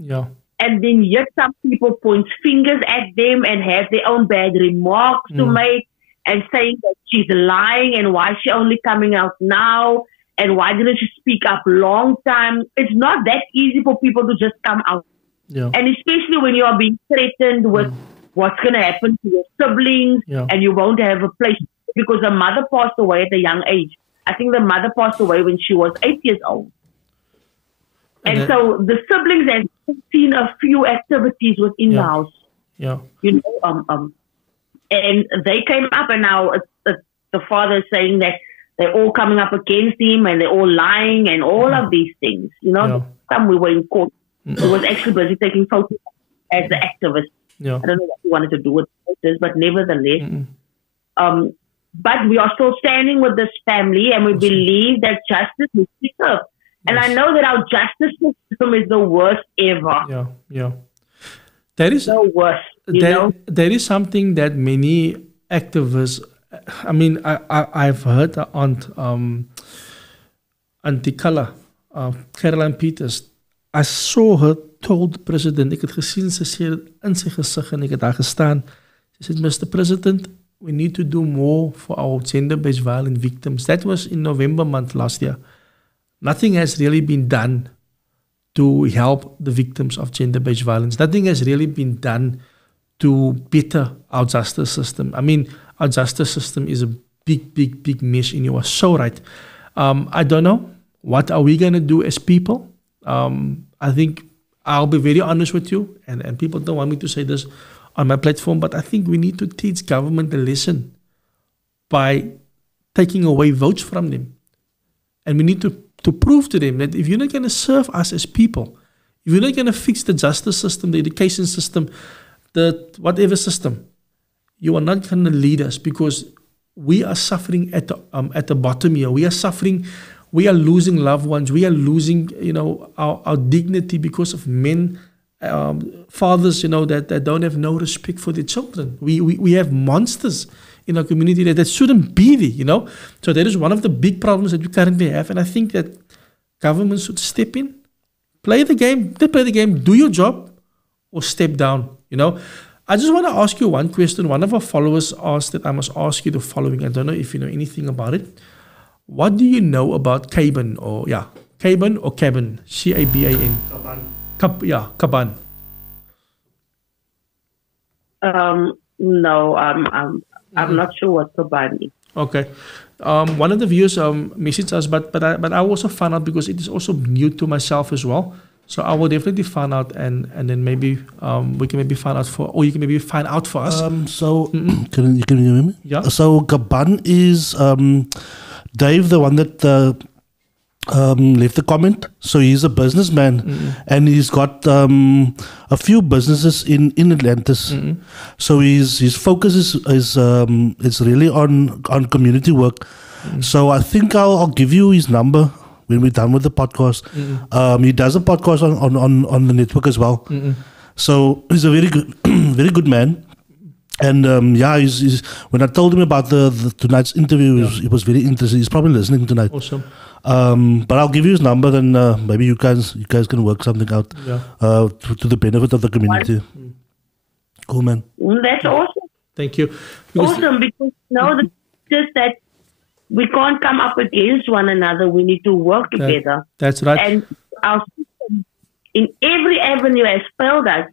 And then yet some people point fingers at them and have their own bad remarks to make, and saying that she's lying and why is she only coming out now and why didn't she speak up long time. It's not that easy for people to just come out. And especially when you are being threatened with what's going to happen to your siblings and you won't have a place, because the mother passed away at a young age. I think the mother passed away when she was 8 years old. And so the siblings have seen a few activities within the house. and they came up, and now the father is saying that they're all coming up against him and they're all lying and all of these things. Some we were in court. He was actually busy taking photos as the activist. Yeah. I don't know what he wanted to do with this, but nevertheless, but we are still standing with this family, and we believe that justice needs to be served. And I know that our justice system is the worst ever. Yeah. That is the worst. There is something that many activists. I mean, I've heard on Antikala, Caroline Peters. I saw her told the president. Ik het gezien, ze zei in zijn gezicht en ik heb daar gestaan. She said, Mr. President, we need to do more for our gender-based violence victims. That was in November month last year. Nothing has really been done to help the victims of gender-based violence. Nothing has really been done to better our justice system. I mean, our justice system is a big mess, and you are so right. I don't know. What are we going to do as people? I think I'll be very honest with you, and people don't want me to say this on my platform, but I think we need to teach government a lesson by taking away votes from them. And we need to prove to them that if you're not going to serve us as people, if you're not going to fix the justice system, the education system, the whatever system, you are not going to lead us, because we are suffering at the bottom here. We are suffering. We are losing loved ones. We are losing, our dignity because of men, fathers, that don't have no respect for their children. We have monsters in our community that shouldn't be there, So that is one of the big problems that we currently have. And I think that government should step in, play the game, do your job, or step down, I just want to ask you one question. One of our followers asked that I must ask you the following. I don't know if you know anything about it. What do you know about Caban or Caban? C-A-B-A-N. Caban. No, I'm not sure what Caban is. Okay. One of the viewers messaged us, but I also found out, because it is also new to myself as well. So I will definitely find out, and then maybe we can maybe find out or you can maybe find out for us. Can you hear me? Yeah. So Caban is Dave, the one that left the comment. So he's a businessman, and he's got a few businesses in Atlantis. So his focus is really on community work. So I think I'll give you his number when we're done with the podcast. He does a podcast on the network as well. So he's a very good man. And he's when I told him about the tonight's interview, he was very interested. He's probably listening tonight. Awesome. But I'll give you his number, then maybe you guys can work something out to the benefit of the community. Cool, man. That's awesome. Thank you. Awesome, because just that we can't come up against one another. We need to work together. That's right. And our system in every avenue has failed us.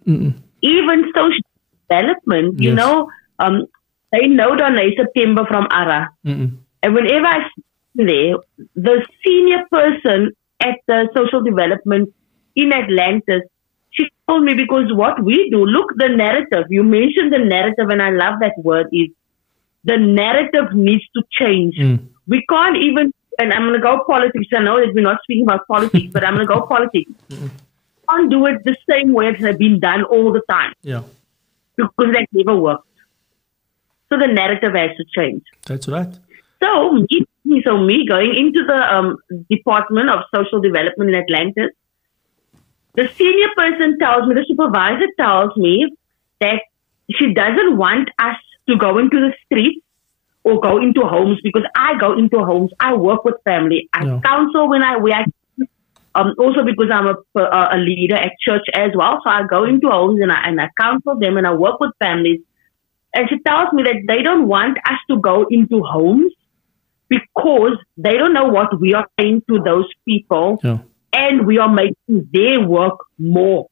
Even social development, they know Donae September from ARA. And whenever I see there, the senior person at the social development in Atlantis, she told me, because what we do, look, the narrative, you mentioned the narrative, and I love that word, is the narrative needs to change. We can't even, and I'm going to go politics. I know that we're not speaking about politics, but I'm going to go politics. Can't do it the same way it has been done all the time. Yeah. Because that never worked. So the narrative has to change. That's right. So me going into the Department of Social Development in Atlantis, the senior person tells me, the supervisor tells me that she doesn't want us to go into the streets or go into homes, because I go into homes, I work with family, I counsel when we are, also because I'm a leader at church as well, so I go into homes and I counsel them and I work with families. And she tells me that they don't want us to go into homes because they don't know what we are saying to those people, and we are making their work more.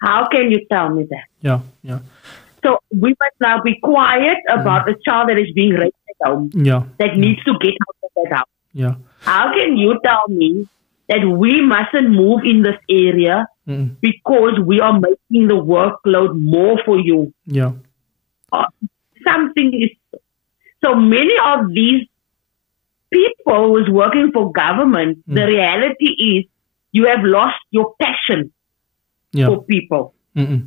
How can you tell me that? Yeah. So we must now be quiet about a child that is being raised at home, that needs to get out of that house. Yeah. How can you tell me that we mustn't move in this area because we are making the workload more for you? Yeah. something is. So many of these people who's working for government, the reality is you have lost your passion for people. Mm-mm.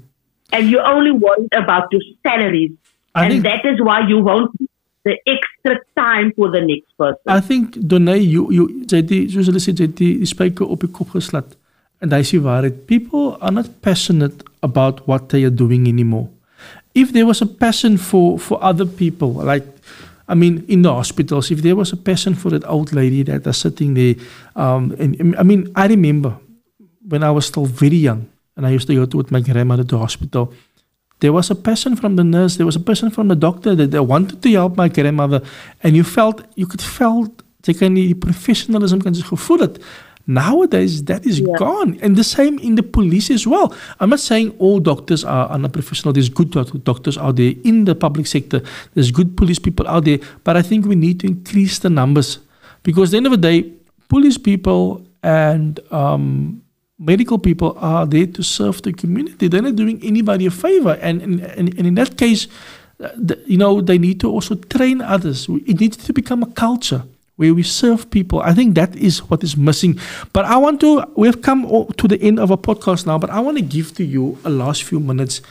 And you're only worried about your salaries. And that is why you won't the extra time for the next person. I think, Donae, JT, soos hulle sê, JT, die spyker op die kop geslat. And I see waarheid. People are not passionate about what they are doing anymore. If there was a passion for other people, like, I mean, in the hospitals, if there was a passion for that old lady that is sitting there, and I mean, I remember when I was still very young, and I used to go with my grandmother to the hospital, there was a passion from the nurse, there was a passion from the doctor that they wanted to help my grandmother, and you could feel, die professionalism kan jy gevoel het. Nowadays, that is gone. And the same in the police as well. I'm not saying all doctors are unprofessional. There's good doctors out there in the public sector. There's good police people out there. But I think we need to increase the numbers. Because at the end of the day, police people and medical people are there to serve the community. They're not doing anybody a favor. And in that case, they need to also train others. It needs to become a culture where we serve people. I think that is what is missing. But we have come to the end of our podcast now, but I want to give to you a last few minutes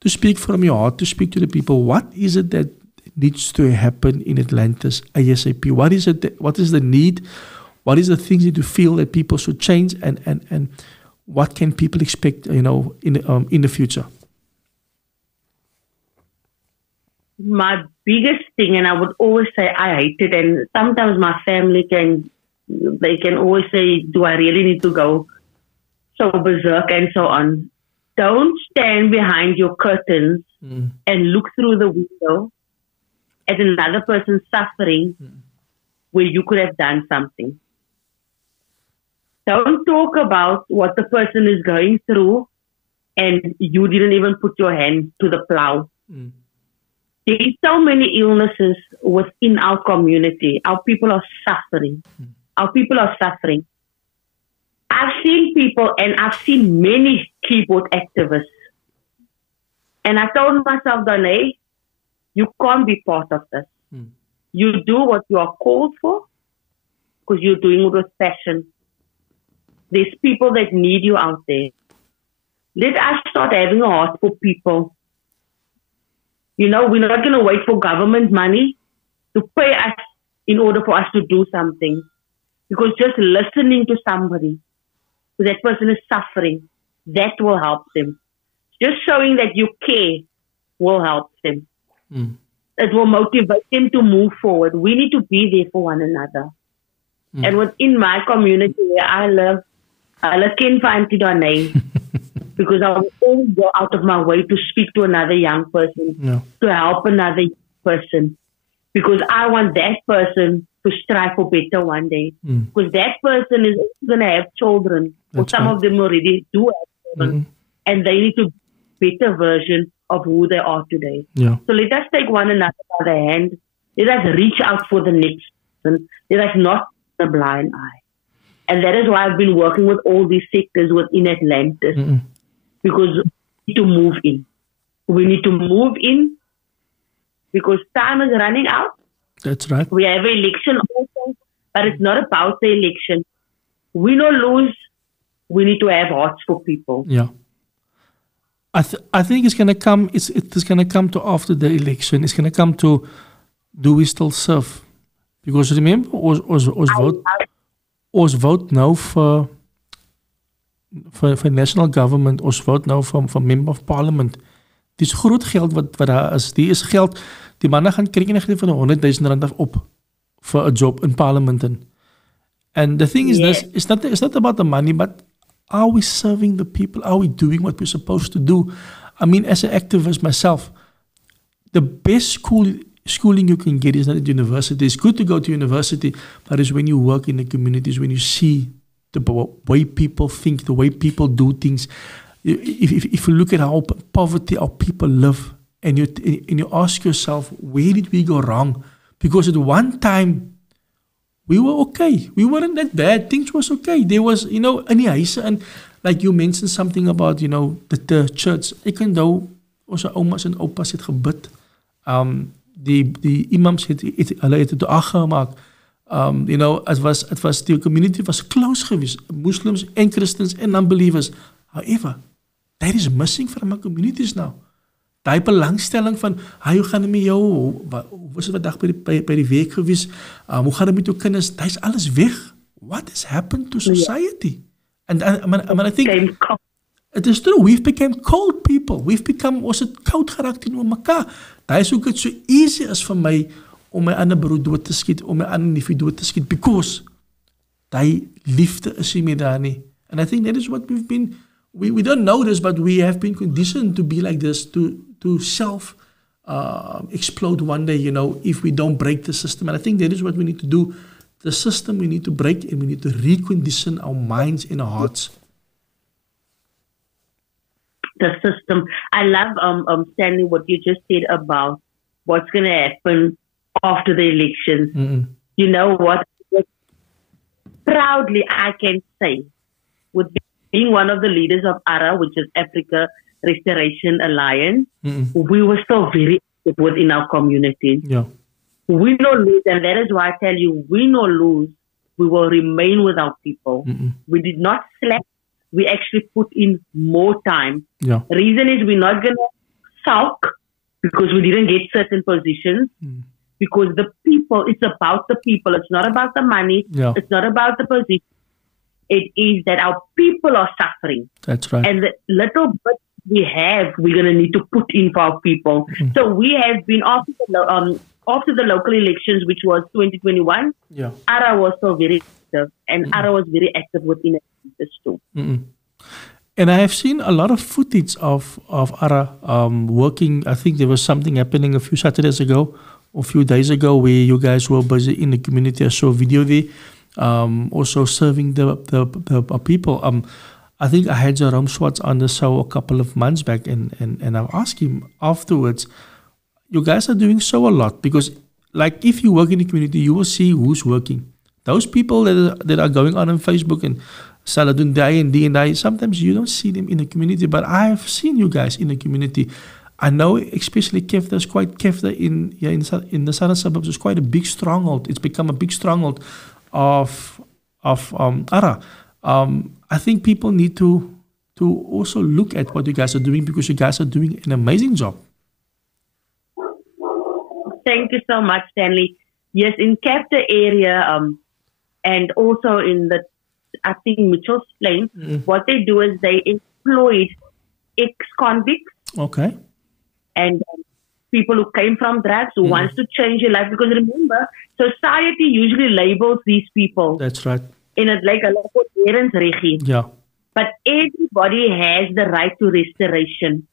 to speak from your heart, to speak to the people. What is it that needs to happen in Atlantis ASAP? What is the need? What is the things that you feel that people should change, and what can people expect, in the future? My biggest thing, and I would always say I hate it, and sometimes my family can always say, do I really need to go so berserk and so on? Don't stand behind your curtains and look through the window at another person suffering where you could have done something. Don't talk about what the person is going through and you didn't even put your hand to the plow. There is so many illnesses within our community. Our people are suffering. Our people are suffering. I've seen people, and I've seen many keyboard activists. And I told myself, Donae, you can't be part of this. You do what you are called for because you're doing it with passion. There's people that need you out there. Let us start having a heart for people. We're not going to wait for government money to pay us in order for us to do something. Because just listening to somebody, that person is suffering, that will help them. Just showing that you care will help them. It will motivate them to move forward. We need to be there for one another. And within my community where I live Ken Fanti Donae. Because I will always go out of my way to speak to another young person, to help another person. Because I want that person to strive for better one day. Because that person is also going to have children. Or some of them already do have children. And they need to be a better version of who they are today. So let us take one another by the hand. Let us reach out for the next person. Let us not turn a blind eye. And that is why I've been working with all these sectors within Atlantis. Because we need to move in. We need to move in because time is running out. That's right. We have an election also, but it's not about the election. Win or lose, we need to have hearts for people. Yeah. I think it's going to come. It's going to come to after the election. It's going to come to, do we still serve? Because remember, ons vote nou vir national government, ons vote nou vir member of parliament. Dis groot geld wat daar is. Die is geld, die manne gaan kry net van 100,000 rand af op vir 'n job in parliament. And the thing is this, it's not about the money, but are we serving the people? Are we doing what we're supposed to do? I mean, as an activist myself, the best schooling you can get is not at university. It's good to go to university, but it's when you work in the communities, when you see the way people think, the way people do things. If you look at how poverty our people live, and you ask yourself, where did we go wrong? Because at one time, we were okay. We weren't that bad. Things was okay. There was, in die huise, and like you mentioned something about, the church. Ek onthou, ons oumas en oupas het gebid Die imams hulle het dit aangemaak. You know, het was die community was close geweest, Muslims and Christians and unbelievers. However, that is missing from our communities now. Die belangstelling van, hoe gaan het met jou? Hoe was het vandaag bij die week geweest? Hoe gaat het met jou kinders? Dat is alles weg. What has happened to society? And I think it is true. We've become cold people. We've become, was het koud geraakt in elkaar. Dat is ook het so easy is vir my om my ander broer dood te skiet, om my ander neefie dood te skiet, because die liefde is nie meer daar nie. And I think that is what we've been, we don't know this, but we have been conditioned to be like this, to self explode one day, you know, if we don't break the system. And I think that is what we need to do. The system we need to break, and we need to recondition our minds and our hearts. The system. I love Stanley, what you just said about what's going to happen after the elections. Mm-mm. You know what? Proudly, I can say, with being one of the leaders of ARA, which is Africa Restoration Alliance, we were still very active within our community. Yeah. Win or lose, and that is why I tell you, win or lose, we will remain with our people. We did not slack. We actually put in more time. Yeah. The reason is we're not going to sulk because we didn't get certain positions. Because the people, it's about the people. It's not about the money. Yeah. It's not about the position. It is that our people are suffering. That's right. And the little bit we have, we're going to need to put in for our people. So we have been after the local elections, which was 2021, yeah. ARA was still very active, and ARA was very active within this too. And I have seen a lot of footage of ARA working. I think there was something happening a few Saturdays ago, or a few days ago, where you guys were busy in the community. I saw a video there, also serving the people. I think I had Jerome Schwartz on the show a couple of months back, and I asked him afterwards, you guys are doing so a lot, because like if you work in the community, you will see who's working. Those people that are going on Facebook and Saladun Day and D&I, sometimes you don't see them in the community, but I've seen you guys in the community. I know especially Kefta is quite, Kefta in the southern suburbs is quite a big stronghold. It's become a big stronghold of ARA. I think people need to also look at what you guys are doing, because you guys are doing an amazing job. Thank you so much, Stanley. Yes, in Kefta area, and also in the, I think, Mitchell's Plain, what they do is they employed ex-convicts. Okay. And people who came from drugs, who wants to change your life. Because remember, society usually labels these people. That's right. In a like a regime. Yeah. But everybody has the right to restoration.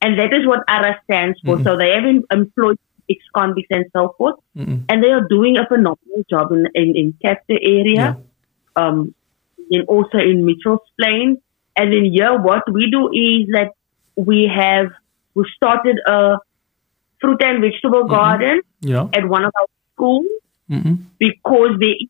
And that is what ARA stands for. So they have employed ex-convicts and so forth. And they are doing a phenomenal job in Kefta area. Yeah. And also in Mitchell's Plain. And then here, what we do is that we started a fruit and vegetable garden at one of our schools because there is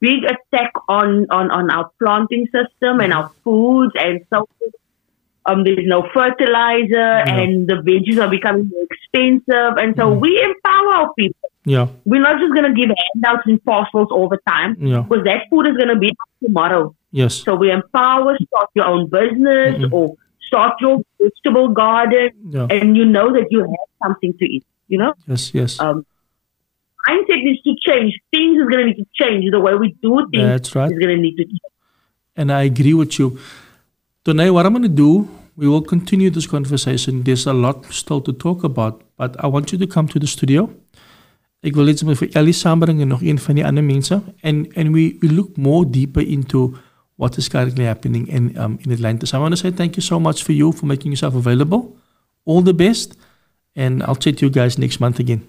big attack on our planting system and our foods and so forth. There's no fertilizer and the veggies are becoming more expensive. And so we empower our people. Yeah. We're not just going to give handouts and parcels all the time because that food is going to be up tomorrow. Yes. So we empower, start your own business or start your vegetable garden and you know that you have something to eat, you know? Yes. Mindset needs to change. Things is going to need to change. The way we do things That's right. is going to need to change. And I agree with you. Donae, what I'm going to do, we will continue this conversation. There's a lot still to talk about, but I want you to come to the studio. Ek wil net vir Ellie saambring en nog een van die ander mense. And we look more deeper into what is currently happening in Atlantis. I want to say thank you so much for making yourself available. All the best. And I'll chat to you guys next month again.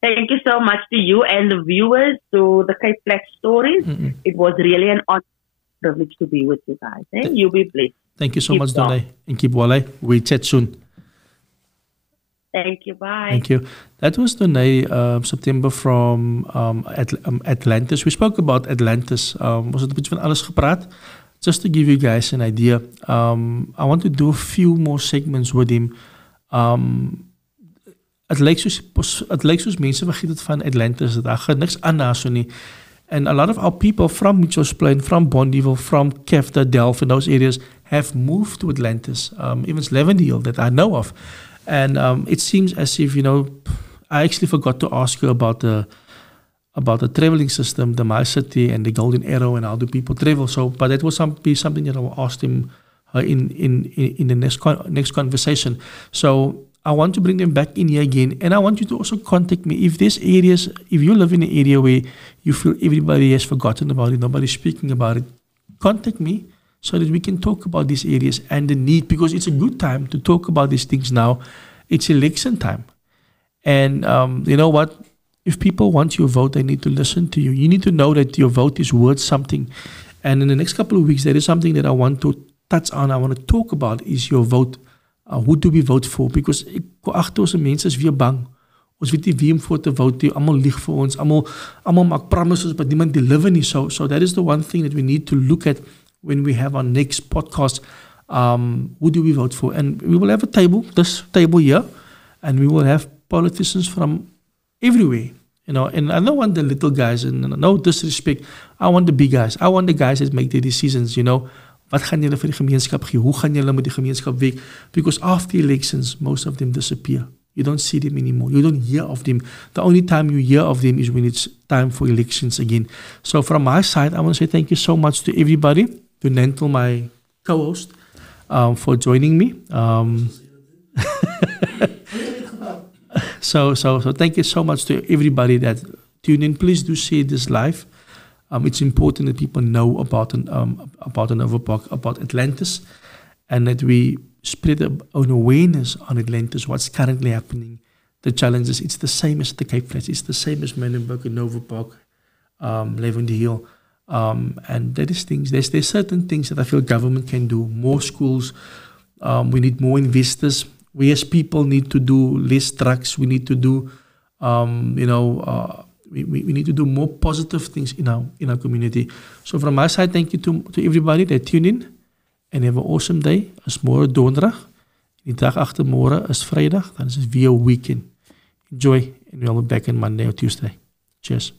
Thank you so much to you and the viewers to the Cape Black Stories. It was really an honor, privilege to be with you guys. Eh? You be blessed. Thank you so much, Donae. And keep well. We'll chat soon. Thank you. Bye. Thank you. That was Donae September from Atlantis. We spoke about Atlantis. Was het 'n bietjie van alles gepraat? Just to give you guys an idea, I want to do a few more segments with him. het lyk soos mense vergeet het van Atlantis, dat daar gaan niks aan daar so nie. And a lot of our people from Mitchells Plain, from Bondeville, from Kefta, Delft, and those areas have moved to Atlantis, even Slavendale that I know of. And it seems as if, I actually forgot to ask you about the traveling system, the My City and the Golden Arrow, and how do people travel. So, but that will be something that I will ask him in the next conversation. So I want to bring them back in here again, and I want you to also contact me if there's areas, if you live in an area where you feel everybody has forgotten about it, nobody's speaking about it, contact me so that we can talk about these areas and the need, because it's a good time to talk about these things now. It's election time, and you know what? If people want your vote, they need to listen to you. You need to know that your vote is worth something. And in the next couple of weeks, there is something that I want to touch on. I want to talk about is your vote. Who do we vote for? Because ek agter ons mense is weer bang. Ons weet nie wie om voor te vote nie. Almal lieg vir ons. Almal maak promises but niemand deliver nie. So that is the one thing that we need to look at when we have our next podcast. Who do we vote for? And we will have a table, this table here, and we will have politicians from everywhere. And I don't want the little guys, and no disrespect. I want the big guys. I want the guys that make the decisions, Wat gaan julle vir die gemeenskap gee? Hoe gaan julle met die gemeenskap werk? Because after elections, most of them disappear. You don't see them anymore. You don't hear of them. The only time you hear of them is when it's time for elections again. So from my side, I want to say thank you so much to everybody, to Nantel, my co-host, for joining me. So thank you so much to everybody that tuned in. Please do share this live. It's important that people know about an overpark, about Atlantis, and that we spread an awareness on Atlantis, what's currently happening, the challenges. It's the same as the Cape Flats. It's the same as Menenberg and Overpark, Lavender and that is things. There's certain things that I feel government can do. More schools. We need more investors. We as people need to do less drugs. We need to do, we need to do more positive things in our community. So from my side, thank you to everybody that tune in, and have an awesome day. Is môre donderdag. Die dag agter môre is Vrydag. Dan is dit weer 'n weekend. Enjoy, and we'll be back on Monday or Tuesday. Cheers.